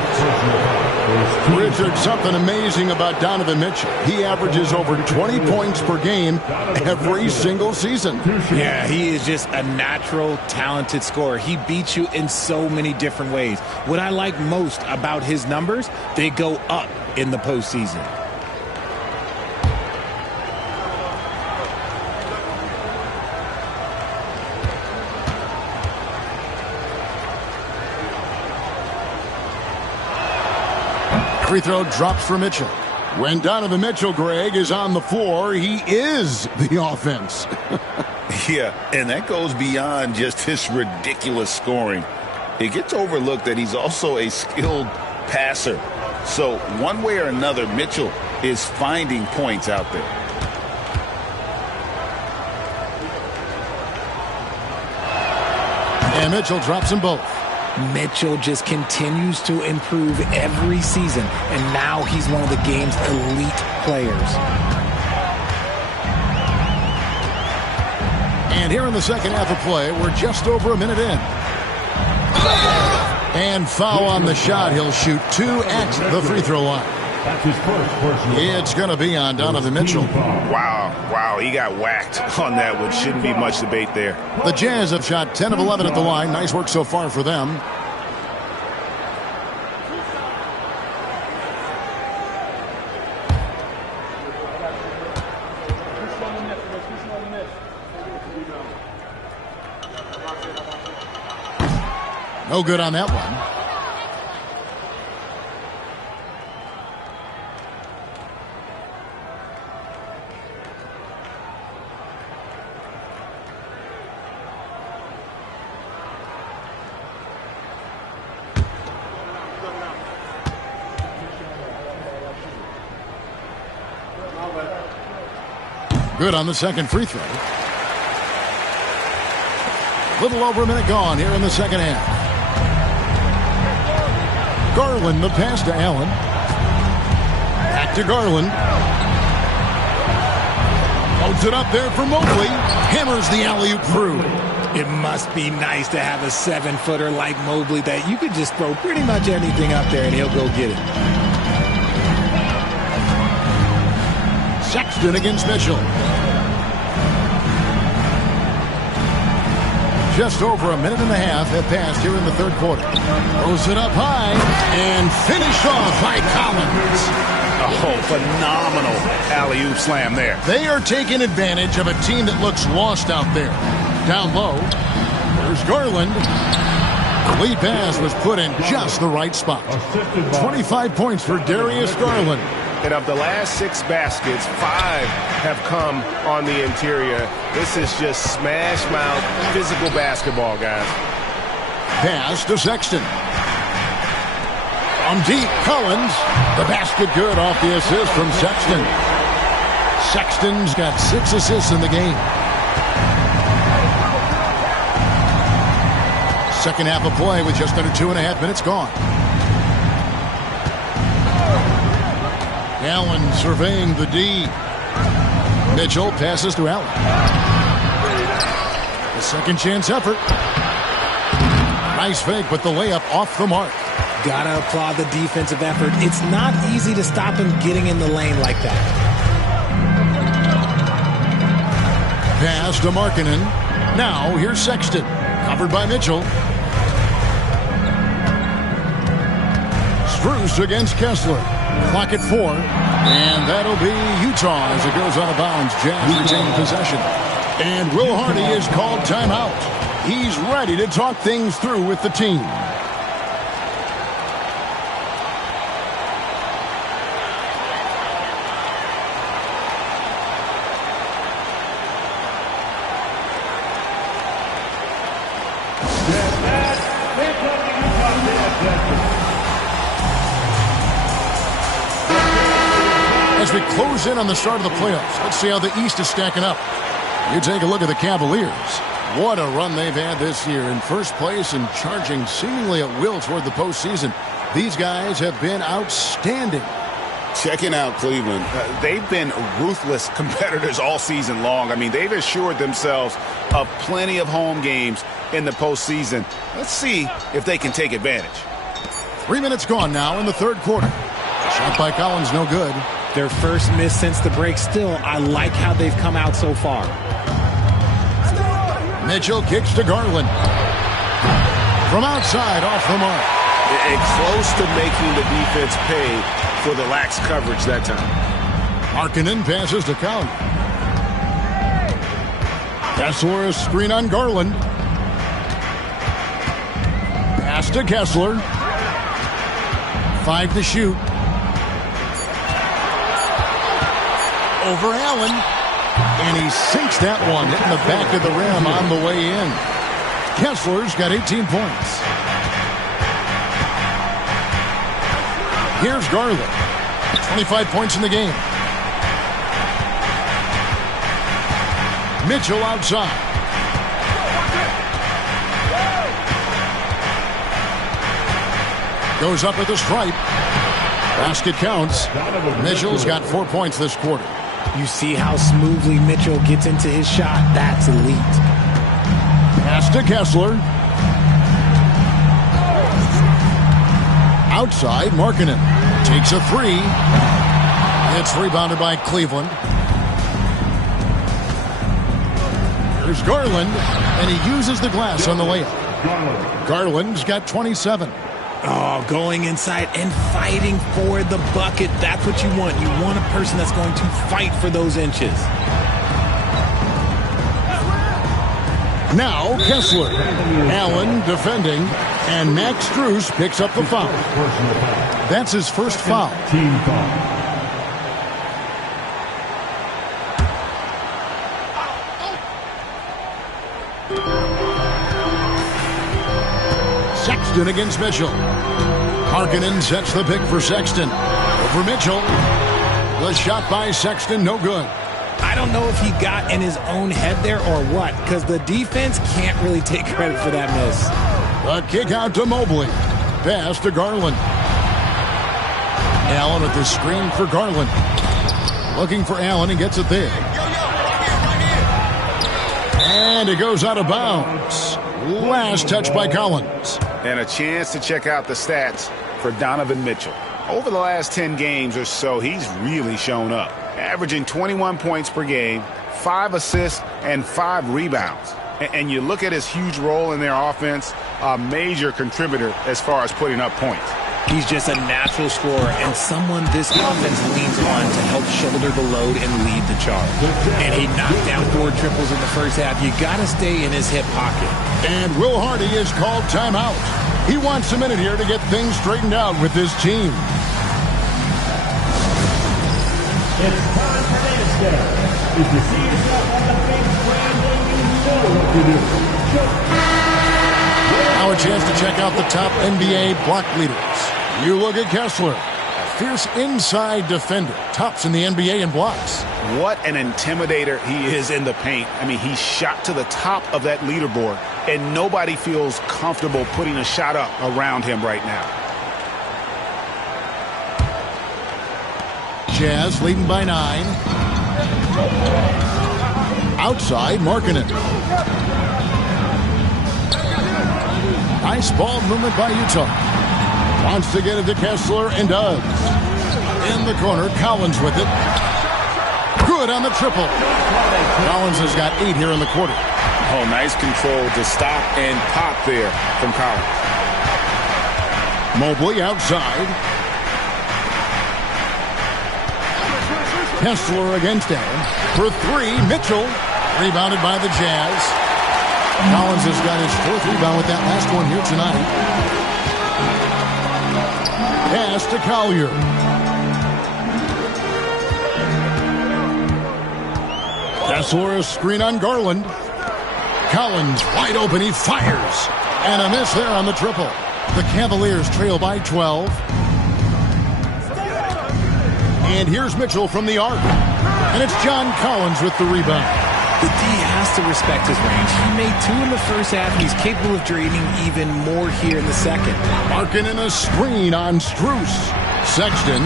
Richard, something amazing about Donovan Mitchell. He averages over 20 points per game every single season. Yeah, he is just a natural, talented scorer. He beats you in so many different ways. What I like most about his numbers, they go up in the postseason. Free throw drops for Mitchell. When Donovan Mitchell, Greg, is on the floor, he is the offense. Yeah, and that goes beyond just his ridiculous scoring. It gets overlooked that he's also a skilled passer. So one way or another, Mitchell is finding points out there. And Mitchell drops them both. Mitchell just continues to improve every season, and now he's one of the game's elite players. And here in the second half of play, we're just over a minute in. And foul on the shot. He'll shoot 2 at the free throw line. It's going to be on Donovan Mitchell. Wow, he got whacked on that one. Shouldn't be much debate there. The Jazz have shot 10 of 11 at the line. Nice work so far for them. No good on that one. Good on the second free throw. Little over a minute gone here in the second half. Garland, the pass to Allen. Back to Garland. Loads it up there for Mobley. Hammers the alley-oop through. It must be nice to have a 7-footer like Mobley that you could just throw pretty much anything up there and he'll go get it. Sexton against Mitchell. Just over a minute and a half have passed here in the third quarter. Throws it up high and finished off by Collins. Oh, phenomenal alley-oop slam there. They are taking advantage of a team that looks lost out there. Down low, there's Garland. The lead pass was put in just the right spot. 25 points for Darius Garland. And of the last 6 baskets, 5 have come on the interior. This is just smash mouth physical basketball, guys. Pass to Sexton. From deep, Collins. The basket good off the assist from Sexton. Sexton's got 6 assists in the game. Second half of play with just under 2.5 minutes gone. Allen surveying the D. Mitchell passes to Allen. The second chance effort. Nice fake, but the layup off the mark. Gotta applaud the defensive effort. It's not easy to stop him getting in the lane like that. Pass to Markkanen. Now here's Sexton. Covered by Mitchell. Strus against Kessler. Clock at 4. And that'll be Utah as it goes out of bounds. Jazz retain possession. And Will Hardy is called timeout. He's ready to talk things through with the team. As we close in on the start of the playoffs, let's see how the East is stacking up. You take a look at the Cavaliers. What a run they've had this year, in first place and charging seemingly at will toward the postseason. These guys have been outstanding. Checking out Cleveland. They've been ruthless competitors all season long. I mean, they've assured themselves of plenty of home games in the postseason. Let's see if they can take advantage. 3 minutes gone now in the third quarter. Shot by Collins, no good. Their first miss since the break. Still, I like how they've come out so far. Mitchell kicks to Garland. From outside, off the mark. And close to making the defense pay for the lax coverage that time. Markkanen passes to Collins. Kessler, a screen on Garland. Pass to Kessler. 5 to shoot. Over Allen. And he sinks that one, hitting the back of the rim on the way in. Kessler's got 18 points. Here's Garland. 25 points in the game. Mitchell outside. Goes up at the stripe. Basket counts. Mitchell's got 4 points this quarter. You see how smoothly Mitchell gets into his shot. That's elite. Pass to Kessler. Outside, Markkanen takes a three. It's rebounded by Cleveland. There's Garland, and he uses the glass on the layup. Garland's got 27. Oh, going inside and fighting for the bucket. That's what you want. You want a person that's going to fight for those inches. Now Kessler. Allen defending, and Max Strus picks up the foul. That's his first foul. Team foul. Sexton against Mitchell. Markkanen sets the pick for Sexton. Over Mitchell. The shot by Sexton, no good. I don't know if he got in his own head there or what, because the defense can't really take credit for that miss. The kick out to Mobley. Pass to Garland. Allen with the screen for Garland. Looking for Allen and gets it there. And it goes out of bounds. Last touch by Collins. And a chance to check out the stats for Donovan Mitchell. Over the last 10 games or so, he's really shown up. Averaging 21 points per game, 5 assists, and 5 rebounds. And you look at his huge role in their offense, a major contributor as far as putting up points. He's just a natural scorer and someone this offense leans on to help shoulder the load and lead the charge. And he knocked down 4 triples in the first half. You got to stay in his hip pocket. And Will Hardy is called timeout. He wants a minute here to get things straightened out with his team. It's time for Wednesday. If you see yourself on the big screen, then you know what to do. Now a chance to check out the top NBA block leaders. You look at Kessler, a fierce inside defender, tops in the NBA in blocks. What an intimidator he is in the paint. I mean, he's shot to the top of that leaderboard, and nobody feels comfortable putting a shot up around him right now. Jazz leading by 9. Outside, Markkanen. Nice ball movement by Utah. Wants to get it to Kessler and does. In the corner, Collins with it. Good on the triple. Collins has got 8 here in the quarter. Oh, nice control to stop and pop there from Collins. Mobley outside. Kessler against Allen. For 3, Mitchell. Rebounded by the Jazz. Collins has got his 4th rebound with that last one here tonight. Pass to Collier. Kessler, a screen on Garland. Collins wide open, he fires. And a miss there on the triple. The Cavaliers trail by 12. And here's Mitchell from the arc. And it's John Collins with the rebound. The D has to respect his range. He made 2 in the first half, and he's capable of draining even more here in the second. Marking in a screen on Strus. Sexton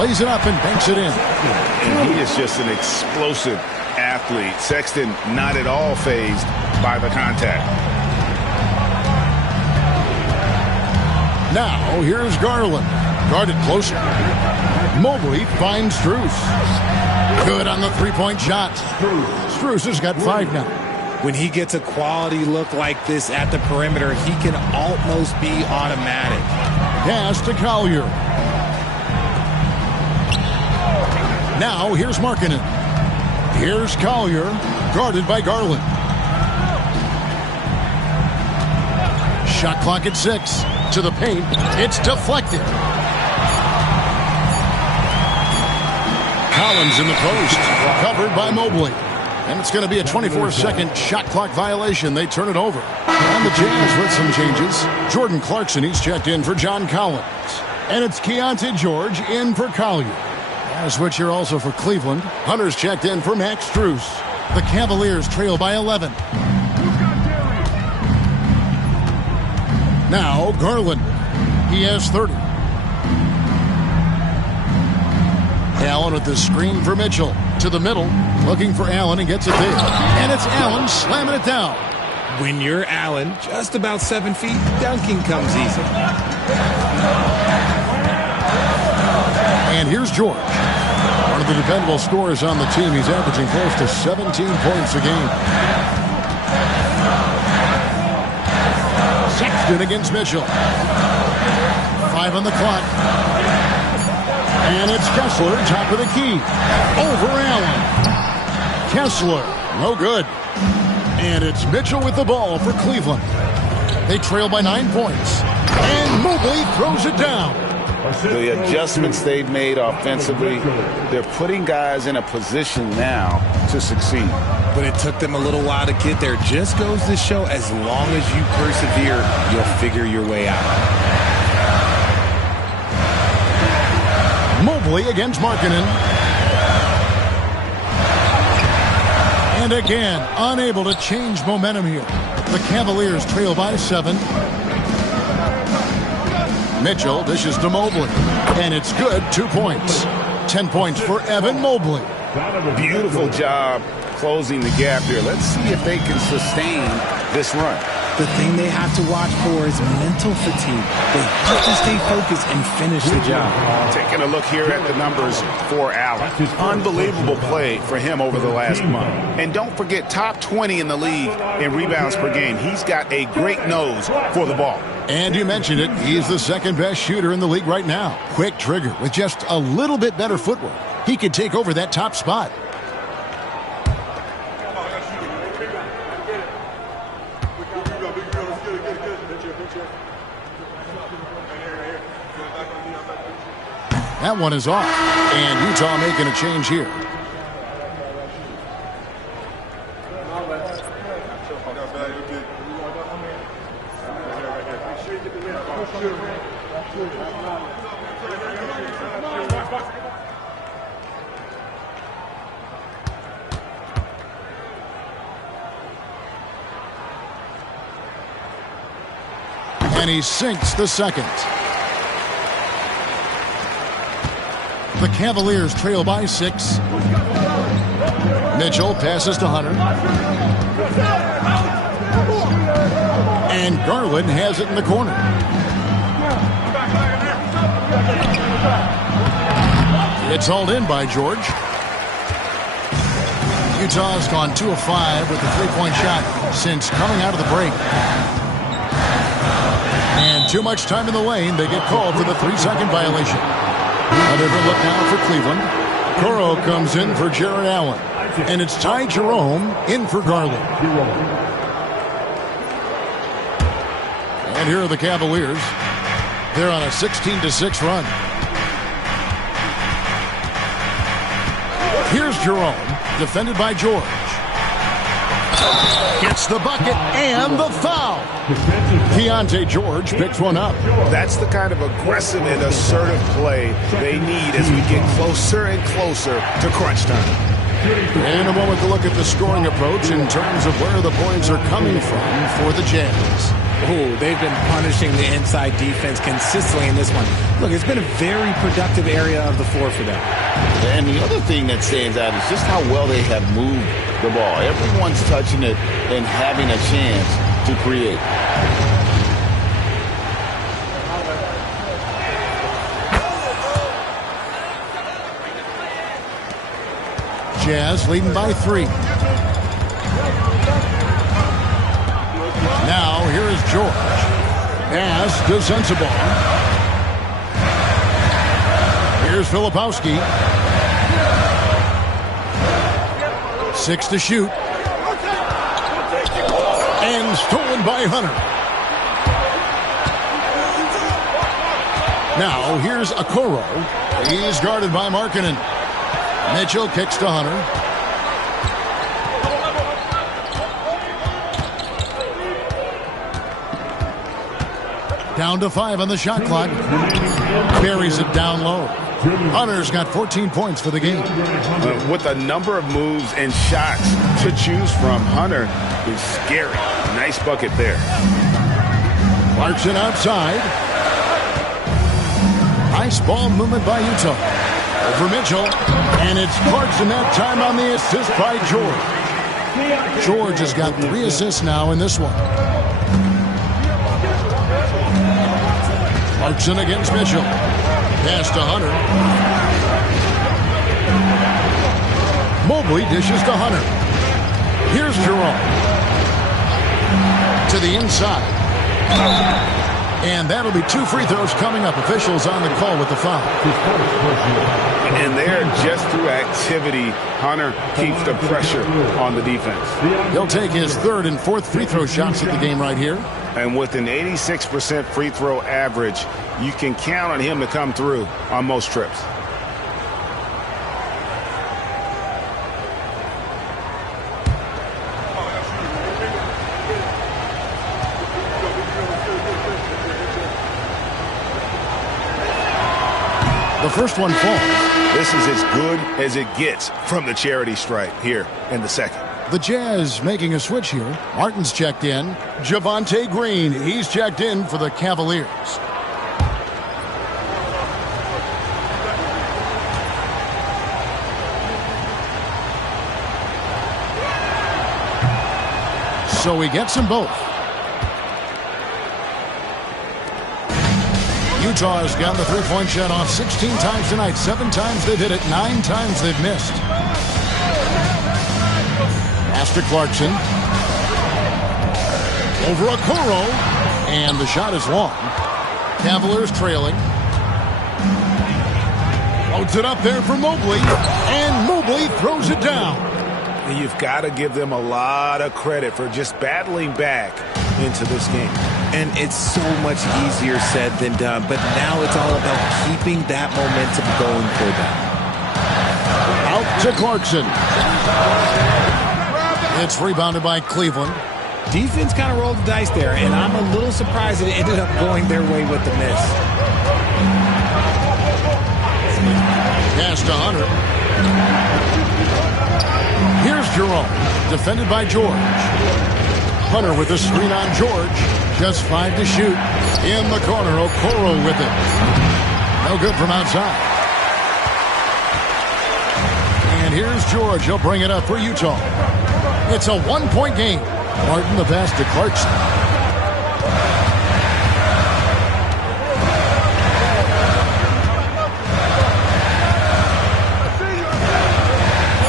lays it up and banks it in. And he is just an explosive athlete. Sexton not at all fazed by the contact. Now here's Garland. Guarded closer. Mobley finds Strus. Good on the three-point shot. Strus has got 5 now. When he gets a quality look like this at the perimeter, he can almost be automatic. Pass to Collier. Now here's Markkanen. Here's Collier, guarded by Garland. Shot clock at 6. To the paint. It's deflected. Collins in the post. Covered by Mobley. And it's going to be a 24-second shot clock violation. They turn it over. And the Jazz with some changes. Jordan Clarkson, he's checked in for John Collins. And it's Keontae George in for Collier. A switch here also for Cleveland. Hunter's checked in for Max Strus. The Cavaliers trail by 11. Now Garland. He has 30. Allen with the screen for Mitchell. To the middle. Looking for Allen and gets it there. And it's Allen slamming it down. When you're Allen, just about 7 feet, dunking comes easy. And here's George. One of the dependable scorers on the team. He's averaging close to 17 points a game. Sexton against Mitchell. 5 on the clock. And it's Kessler, top of the key. Over Allen. Kessler, no good. And it's Mitchell with the ball for Cleveland. They trail by 9 points. And Mobley throws it down. The adjustments they've made offensively, they're putting guys in a position now to succeed. But it took them a little while to get there. Just goes to show, as long as you persevere, you'll figure your way out. Mobley against Markkanen. And again, unable to change momentum here. The Cavaliers trail by 7. Mitchell dishes to Mobley. And it's good, 2 points. 10 points for Evan Mobley. Beautiful job closing the gap here. Let's see if they can sustain this run. The thing they have to watch for is mental fatigue. They have to stay focused and finish the job. Taking a look here at the numbers for Allen. Unbelievable play for him over the last month. And don't forget, top 20 in the league in rebounds per game. He's got a great nose for the ball. And you mentioned it, he's the second best shooter in the league right now. Quick trigger with just a little bit better footwork. He could take over that top spot. That one is off. And Utah making a change here. And he sinks the second. The Cavaliers trail by 6. Mitchell passes to Hunter. And Garland has it in the corner. It's hauled in by George. Utah's gone 2 of 5 with the three-point shot since coming out of the break. And too much time in the lane. They get called for the 3-second violation. Another look now for Cleveland. Coro comes in for Jared Allen. And it's Ty Jerome in for Garland. And here are the Cavaliers. They're on a 16-6 run. Here's Jerome, defended by George. Gets the bucket and the foul. Keontae George picks one up. That's the kind of aggressive and assertive play they need as we get closer and closer to crunch time. And a moment to look at the scoring approach in terms of where the points are coming from for the Jazz. Oh, they've been punishing the inside defense consistently in this one. Look, it's been a very productive area of the floor for them. And the other thing that stands out is just how well they have moved the ball. Everyone's touching it and having a chance to create. Jazz leading by 3. Now, here is George. Pass to Sensabaugh. Here's Filipowski. 6 to shoot. And stolen by Hunter. Now, here's Okoro. He's guarded by Markkanen. Mitchell kicks to Hunter. Down to 5 on the shot clock. Buries it down low. Hunter's got 14 points for the game. With a number of moves and shots to choose from, Hunter is scary. Nice bucket there. Clarkson outside. Nice ball movement by Utah. Over Mitchell. And it's Clarkson that time on the assist by George. George has got 3 assists now in this one. Clarkson against Mitchell. Pass to Hunter. Mobley dishes to Hunter. Here's Jerome. To the inside. And that'll be 2 free throws coming up. Officials on the call with the foul. And there, just through activity, Hunter keeps the pressure on the defense. He'll take his 3rd and 4th free throw shots at the game right here. And with an 86% free throw average, you can count on him to come through on most trips. The first one falls. This is as good as it gets from the charity stripe here in the second. The Jazz making a switch here. Martin's checked in. Javonte Green, he's checked in for the Cavaliers. So he gets them both. Utah has gotten the three-point shot off 16 times tonight. 7 times they've hit it. 9 times they've missed. Pass to Clarkson. Over Okoro. And the shot is long. Cavaliers trailing. Loads it up there for Mobley. And Mobley throws it down. You've got to give them a lot of credit for just battling back into this game. And it's so much easier said than done. But now it's all about keeping that momentum going for them. Out to Clarkson. It's rebounded by Cleveland. Defense kind of rolled the dice there, and I'm a little surprised it ended up going their way with the miss. Pass to Hunter. Here's Jerome, defended by George. Hunter with the screen on George. Just 5 to shoot. In the corner, Okoro with it. No good from outside. And here's George. He'll bring it up for Utah. It's a 1-point game. Martin the pass to Clarkson.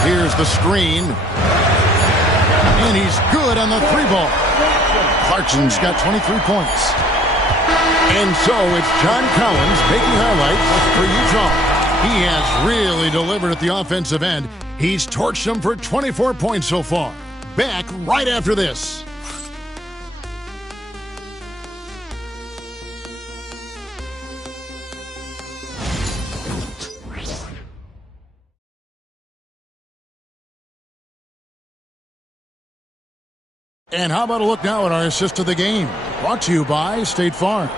Here's the screen. And he's good on the 3-ball. Clarkson's got 23 points. And so it's John Collins making highlights for Utah. He has really delivered at the offensive end. He's torched them for 24 points so far. Back right after this. And how about a look now at our assist of the game? Brought to you by State Farm.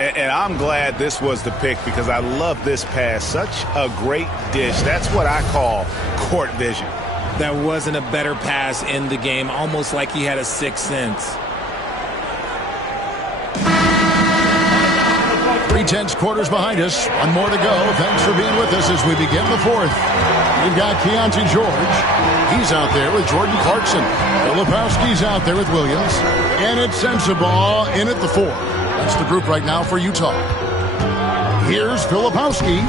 And I'm glad this was the pick because I love this pass. Such a great dish. That's what I call court vision. That wasn't a better pass in the game, almost like he had a sixth sense. 3 quarters behind us. One more to go. Thanks for being with us as we begin the fourth. We've got Keontae George. He's out there with Jordan Clarkson. Filipowski's out there with Williams. And it's Sensabaugh in at the 4. That's the group right now for Utah. Here's Filipowski.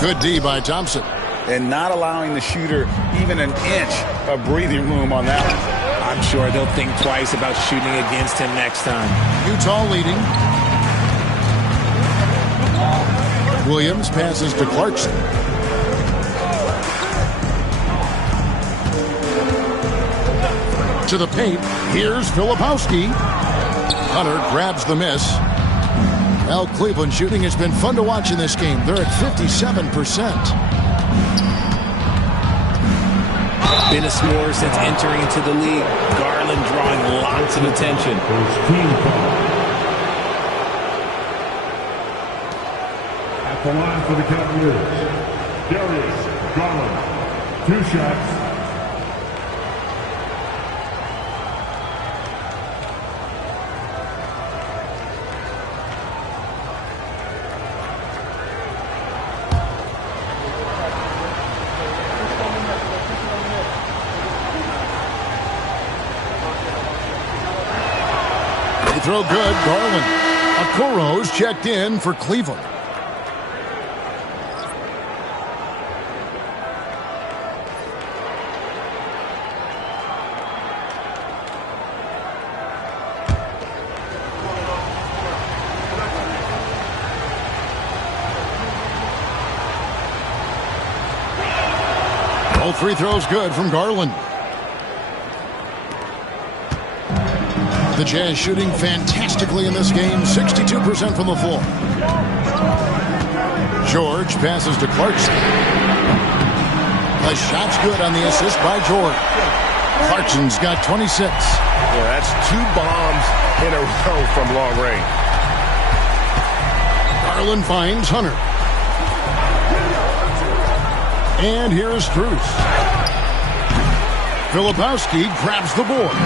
Good D by Thompson. And not allowing the shooter even an inch of breathing room on that one. I'm sure they'll think twice about shooting against him next time. Utah leading. Williams passes to Clarkson. To the paint. Here's Filipowski. Hunter grabs the miss. Well, Cleveland shooting has been fun to watch in this game. They're at 57%. Been a scorer since entering into the league. Garland drawing lots of attention. At the line for the Cavaliers, Darius Garland. 2 shots. Throw good, Garland. Okoro's checked in for Cleveland. All 3 throws good from Garland. The Jazz shooting fantastically in this game, 62% from the floor. George passes to Clarkson. The shot's good on the assist by George. Clarkson's got 26. Yeah, that's 2 bombs in a row from long range. Garland finds Hunter. And here's Strus. Filipowski grabs the board.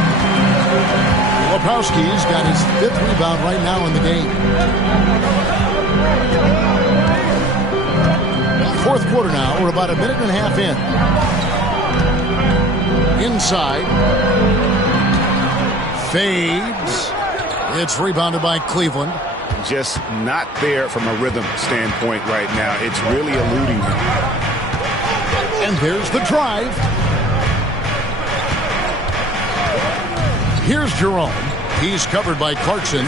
Filipowski's got his 5th rebound right now in the game. 4th quarter now. We're about a minute and a half in. Inside. Fades. It's rebounded by Cleveland. Just not there from a rhythm standpoint right now. It's really eluding him. And there's the drive. Here's Jerome. He's covered by Clarkson.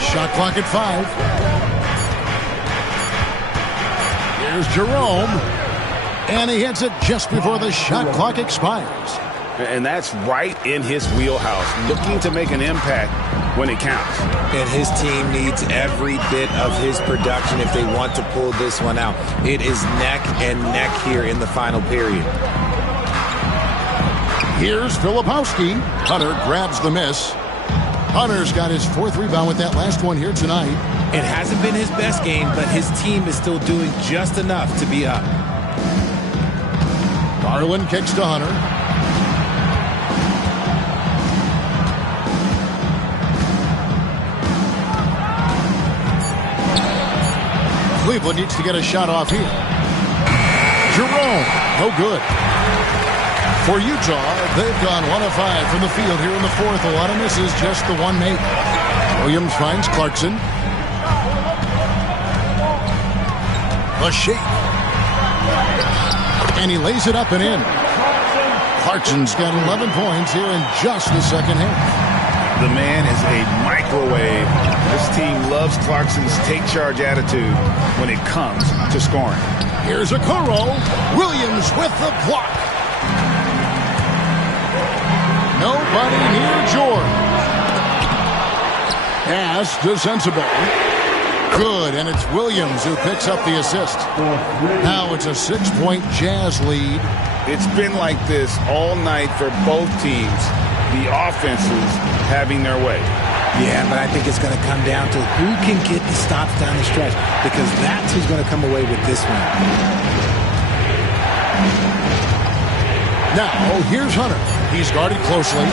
Shot clock at 5. Here's Jerome. And he hits it just before the shot clock expires. And that's right in his wheelhouse. Looking to make an impact when it counts. And his team needs every bit of his production if they want to pull this one out. It is neck and neck here in the final period. Here's Filipowski. Hunter grabs the miss. Hunter's got his 4th rebound with that last one here tonight. It hasn't been his best game, but his team is still doing just enough to be up. Garland kicks to Hunter. Cleveland needs to get a shot off here. Jerome, no good. For Utah, they've gone 1 of 5 from the field here in the 4th. A lot of misses, just the 1 make. Williams finds Clarkson. A shake. And he lays it up and in. Clarkson's got 11 points here in just the second half. The man is a microwave. This team loves Clarkson's take-charge attitude when it comes to scoring. Here's Okoro. Williams with the block. Nobody near George. Pass to Sensabaugh. Good, and it's Williams who picks up the assist. Now it's a 6-point Jazz lead. It's been like this all night for both teams. The offenses having their way. Yeah, but I think it's going to come down to who can get the stops down the stretch, because that's who's going to come away with this one. Now, here's Hunter. He's guarded closely.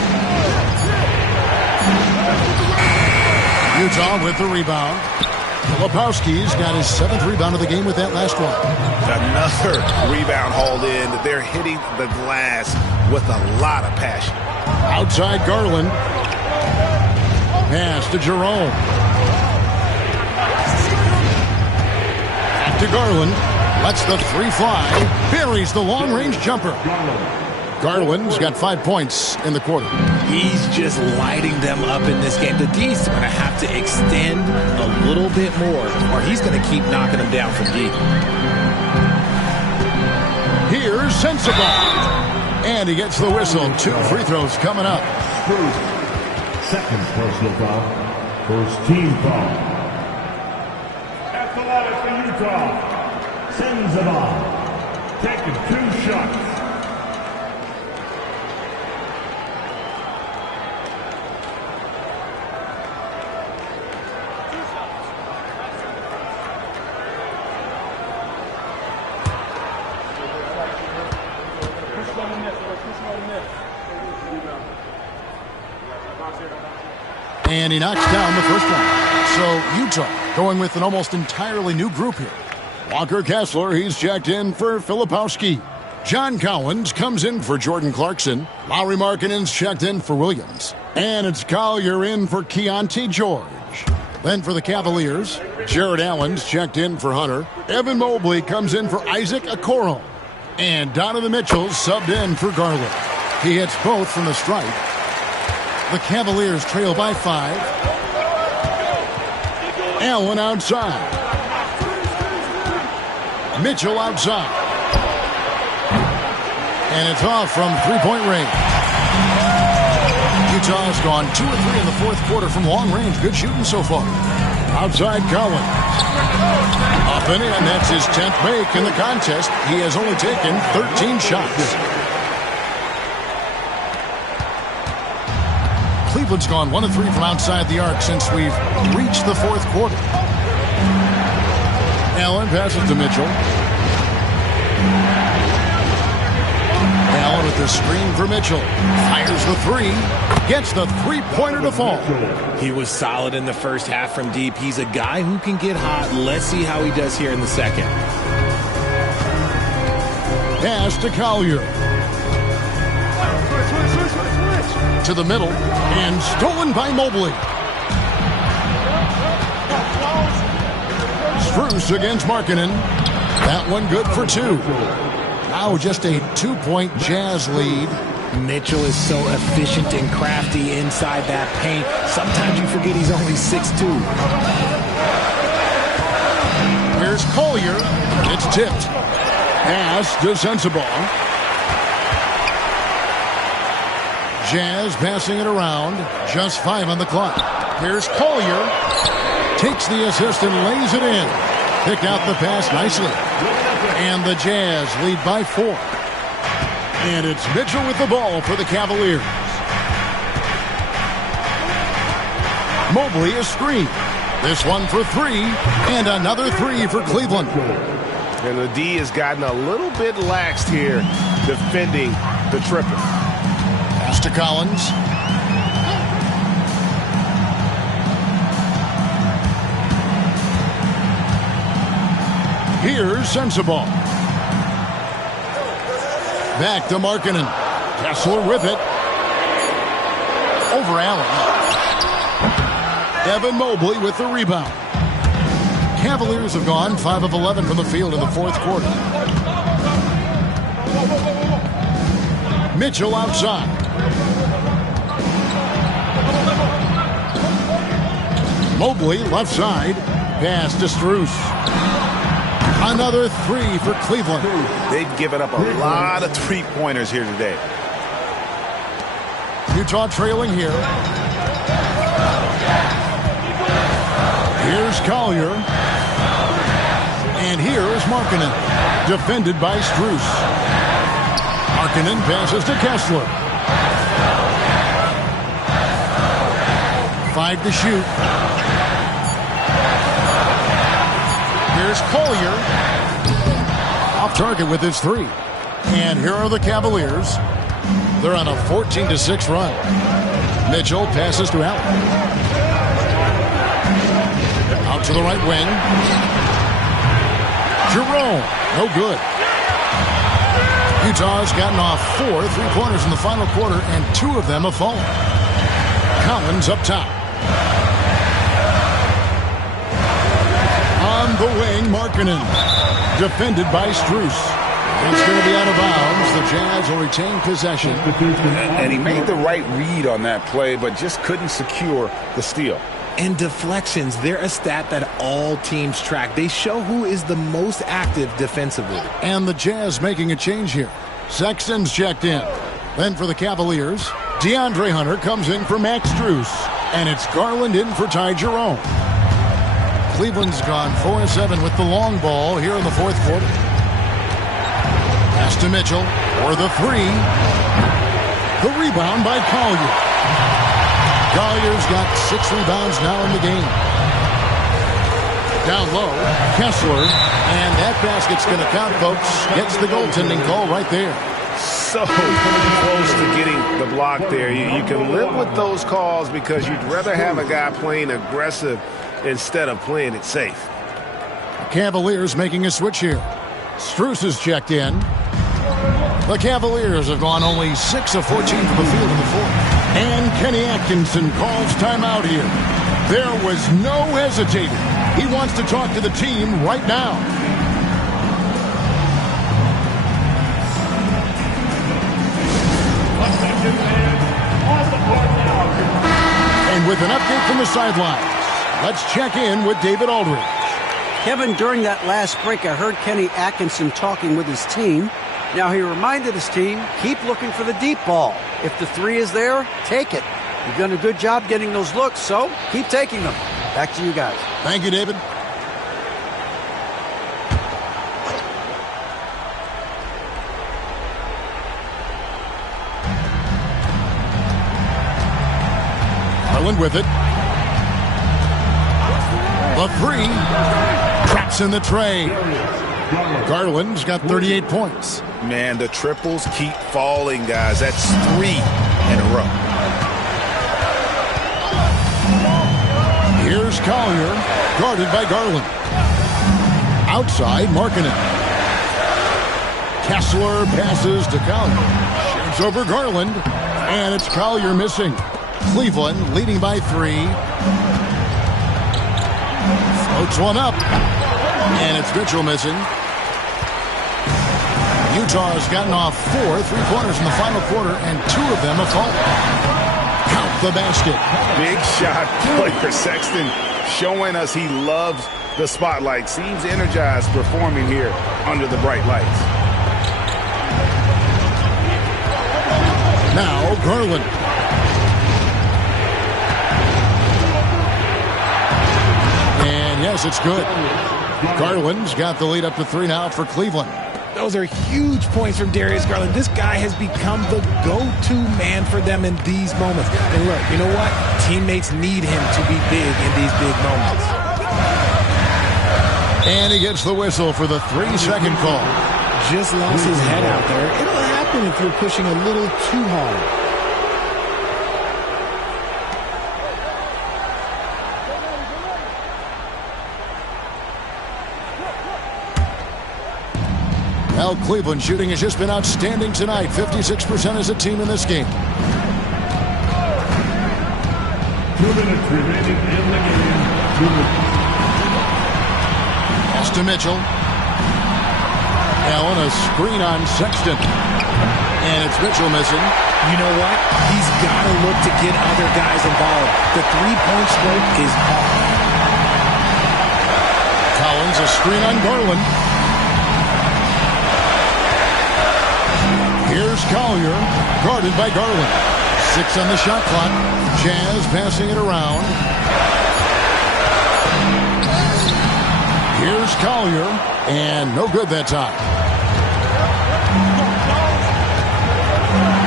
Utah with the rebound. Filipowski's got his 7th rebound of the game with that last one. Another rebound hauled in. They're hitting the glass with a lot of passion. Outside Garland. Pass to Jerome. Back to Garland. Lets the 3 fly. Buries the long-range jumper. Garland's got 5 points in the quarter. He's just lighting them up in this game. The D's going to have to extend a little bit more, or he's going to keep knocking them down from deep. Here's Sensible. And he gets the whistle. 2 free throws coming up. Second personal foul. First team foul. At the line for Utah, Sensible taking 2 shots. And he knocks down the first one. So Utah going with an almost entirely new group here. Walker Kessler, he's checked in for Filipowski. John Collins comes in for Jordan Clarkson. Lauri Markkanen's checked in for Williams. And it's Collier in for Keontae George. Then for the Cavaliers, Jared Allen's checked in for Hunter. Evan Mobley comes in for Isaac Okoro. And Donovan Mitchell subbed in for Garland. He hits both from the stripe. The Cavaliers trail by 5. Allen outside. Mitchell outside. And it's off from 3-point range. Utah's gone 2 or 3 in the fourth quarter from long range. Good shooting so far. Outside Collins. Up and in. That's his 10th make in the contest. He has only taken 13 shots. Cleveland's gone 1 of 3 from outside the arc since we've reached the fourth quarter. Allen passes to Mitchell. Allen with the screen for Mitchell. Fires the 3. Gets the 3-pointer to fall. He was solid in the first half from deep. He's a guy who can get hot. Let's see how he does here in the second. Pass to Collier. To the middle, and stolen by Mobley. Strus against Markkanen. That one good for 2. Now just a 2-point Jazz lead. Mitchell is so efficient and crafty inside that paint. Sometimes you forget he's only 6'2". Here's Collier. It's tipped. Pass to Sensible. Jazz passing it around. Just 5 on the clock. Here's Collier. Takes the assist and lays it in. Picked out the pass nicely. And the Jazz lead by 4. And it's Mitchell with the ball for the Cavaliers. Mobley is screened. This one for 3. And another 3 for Cleveland. And the D has gotten a little bit laxed here defending the triple. Pass to Collins. Here's Sensible. Back to Markkanen. Kessler with it. Over Allen. Evan Mobley with the rebound. Cavaliers have gone 5 of 11 from the field in the fourth quarter. Mitchell outside. Mobley left side. Pass to Strus. Another 3 for Cleveland. They've given up a lot of 3-pointers here today. Utah trailing here. Here's Collier. And here is Markkanen. Defended by Strus. Markkanen passes to Kessler. 5 to shoot. Here's Collier. Off target with his 3. And here are the Cavaliers. They're on a 14-6 run. Mitchell passes to Allen. Out to the right wing. Jerome, no good. Utah's gotten off 4 3-pointers in the final quarter, and 2 of them have fallen. Collins up top. On the wing, Markkanen. Defended by Strus. It's going to be out of bounds. The Jazz will retain possession. And he made the right read on that play, but just couldn't secure the steal. And deflections, they're a stat that all teams track. They show who is the most active defensively. And the Jazz making a change here. Sexton's checked in. Then for the Cavaliers, DeAndre Hunter comes in for Max Strus. And it's Garland in for Ty Jerome. Cleveland's gone 4-7 with the long ball here in the fourth quarter. Pass to Mitchell for the 3. The rebound by Collier. Collier's got 6 rebounds now in the game. Down low, Kessler, and that basket's going to count, folks. Gets the goaltending call right there. So close to getting the block there. You can live with those calls because you'd rather have a guy playing aggressive instead of playing it safe. Cavaliers making a switch here. Strus is checked in. The Cavaliers have gone only 6 of 14 from the field in the fourth. And Kenny Atkinson calls timeout here. There was no hesitating. He wants to talk to the team right now. And with an update from the sidelines, let's check in with David Aldridge. Kevin, during that last break, I heard Kenny Atkinson talking with his team. Now, he reminded his team, keep looking for the deep ball. If the 3 is there, take it. You've done a good job getting those looks, so keep taking them. Back to you guys. Thank you, David. Garland with it. The 3. Traps in the tray. Garland's got 38 points. Man, the triples keep falling, guys. That's 3 in a row. Here's Collier, guarded by Garland. Outside, Markkanen. Kessler passes to Collier. Shoots over Garland, and it's Collier missing. Cleveland leading by 3. Floats one up, and it's Mitchell missing. Utah has gotten off 4 3-pointers in the final quarter, and 2 of them have fallen. Count the basket. Big shot player Sexton showing us he loves the spotlight. Seems energized performing here under the bright lights. Now Garland. And yes, it's good. Garland's got the lead up to 3 now for Cleveland. Those are huge points from Darius Garland. This guy has become the go-to man for them in these moments. And look, you know what? Teammates need him to be big in these big moments. And he gets the whistle for the 3-second call. Just lost his head out there. It'll happen if you're pushing a little too hard. Well, Cleveland shooting has just been outstanding tonight. 56% as a team in this game. 2 minutes remaining in the game. 2 minutes. Pass to Mitchell. Allen, a screen on Sexton. And it's Mitchell missing. You know what? He's got to look to get other guys involved. The 3-point stroke is off. Collins, a screen on Garland. Here's Collier, guarded by Garland. 6 on the shot clock. Jazz passing it around. Here's Collier, and no good that time.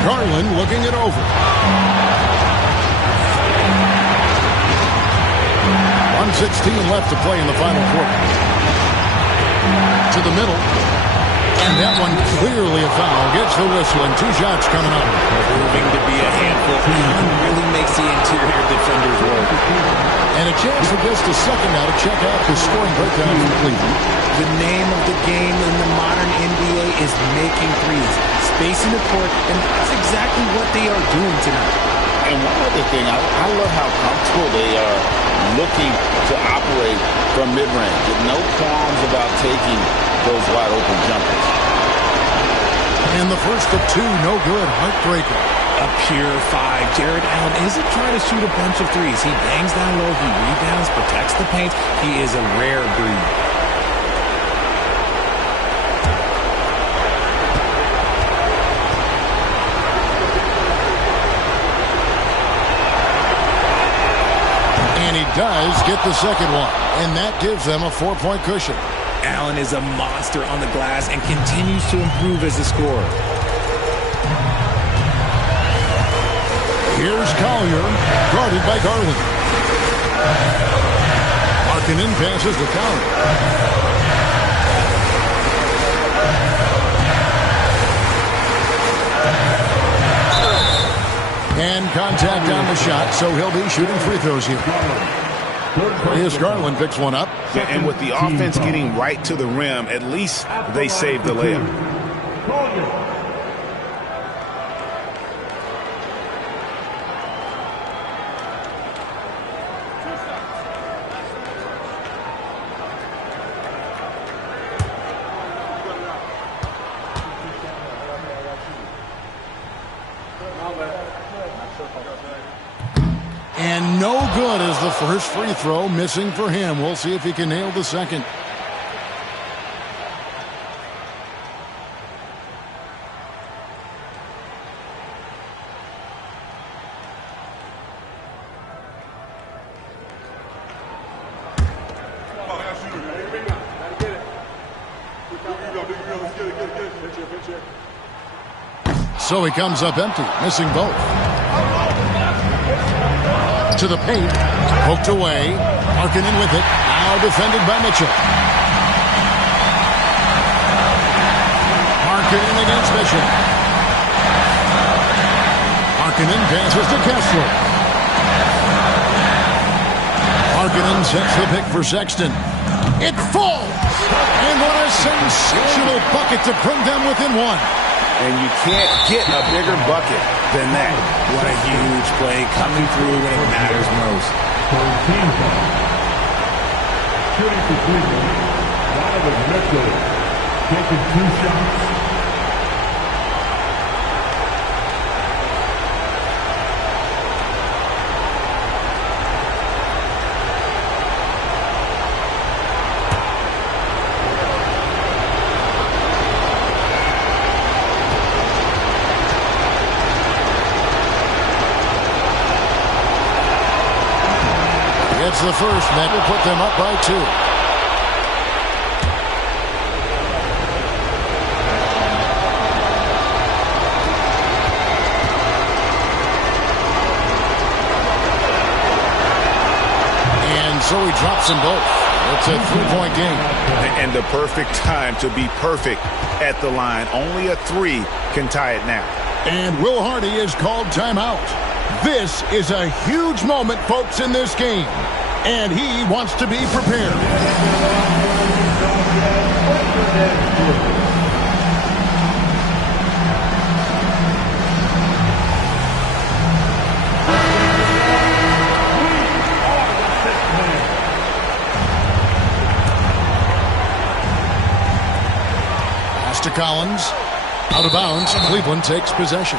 Garland looking it over. 1:16 left to play in the final quarter. To the middle. And that one clearly a foul. Gets the whistle and 2 shots coming up. Proving to be a handful. Really makes the interior defenders work. And a chance for just a second now to check out the scoring breakdown from Cleveland. The name of the game in the modern NBA is making threes. Spacing the court, and that's exactly what they are doing tonight. And one other thing, I love how comfortable they are looking to operate from mid-range. With no qualms about taking those wide-open jumpers. And the first of 2, no good. Heartbreaker. A pure 5. Jared Allen isn't trying to shoot a bunch of threes. He bangs down low, he rebounds, protects the paint. He is a rare breed. And he does get the second one. And that gives them a 4-point cushion. Allen is a monster on the glass and continues to improve as a scorer. Here's Collier, guarded by Garland. Markkanen passes to Collier. And contact on the shot, so he'll be shooting free throws here. Here's Garland picks one up. And with the offense getting right to the rim, at least they saved the layup. And no good as the first free throw, missing for him. We'll see if he can nail the second. So he comes up empty, missing both. To the paint, poked away. Markkanen with it, now defended by Mitchell. Markkanen against Mitchell. Markkanen passes to Kessler. Markkanen sets the pick for Sexton. It falls! And what a sensational bucket to bring them within one. And you can't get a bigger bucket than that. What a huge play coming through when it matters most. Shooting for Cleveland, Donovan Mitchell taking 2 shots. It's the first. That will put them up by 2. And so he drops them both. It's a 3-point game. And the perfect time to be perfect at the line. Only a 3 can tie it now. And Will Hardy is called timeout. This is a huge moment, folks, in this game. And he wants to be prepared. Pass to Collins. Out of bounds. Cleveland takes possession.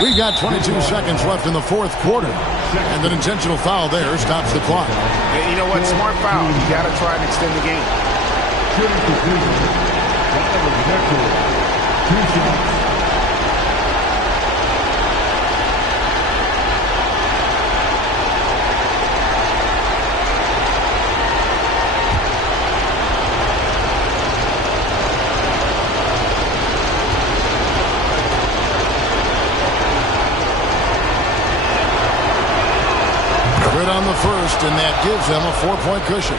We've got 22 seconds left in the 4th quarter. And an intentional foul there stops the clock. And you know what? Smart foul. You got to try and extend the game. Shooting for Cleveland, Donovan Mitchell, 2 shots. post, and that gives them a 4-point cushion.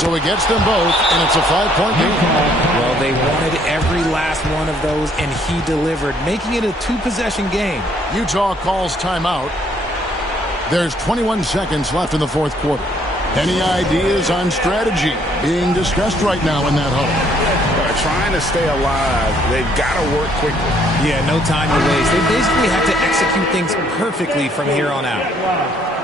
So he gets them both, and it's a 5-point game. Well, they wanted every last one of those, and he delivered, making it a 2-possession game. Utah calls timeout. There's 21 seconds left in the fourth quarter. Any ideas on strategy being discussed right now in that huddle? Trying to stay alive, they've got to work quickly. Yeah, no time to waste. They basically have to execute things perfectly from here on out.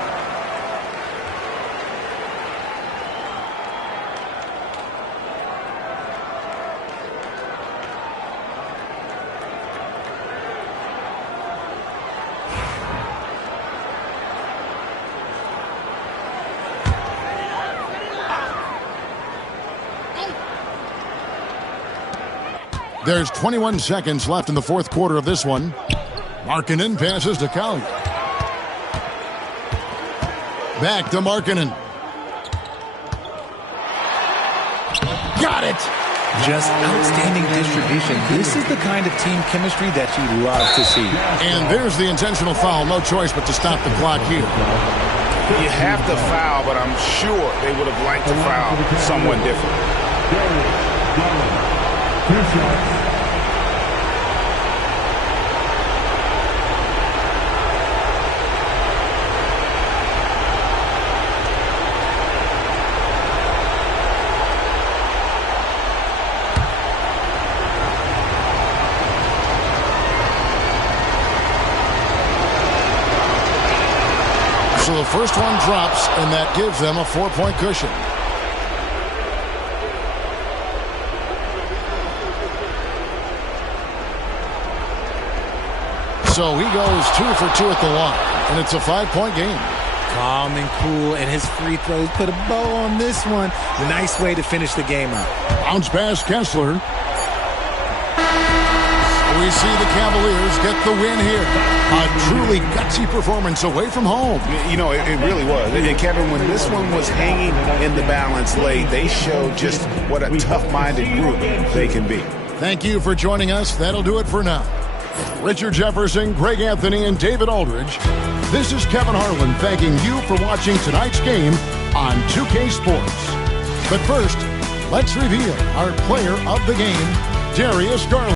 There's 21 seconds left in the fourth quarter of this one. Markkanen passes to Collier. Back to Markkanen. Got it! Just outstanding distribution. This is the kind of team chemistry that you love to see. And there's the intentional foul. No choice but to stop the clock here. You have to foul, but I'm sure they would have liked to foul someone different. So the first one drops, and that gives them a 4-point cushion. So he goes 2 for 2 at the line, and it's a 5-point game. Calm and cool, and his free throws put a bow on this one. Nice way to finish the game out. Bounce pass Kessler. We see the Cavaliers get the win here. A truly gutsy performance away from home. You know, it really was. And Kevin, when this one was hanging in the balance late, they showed just what a tough-minded group they can be. Thank you for joining us. That'll do it for now. Richard Jefferson, Greg Anthony, and David Aldridge. This is Kevin Harlan thanking you for watching tonight's game on 2K Sports. But first, let's reveal our player of the game, Darius Garland.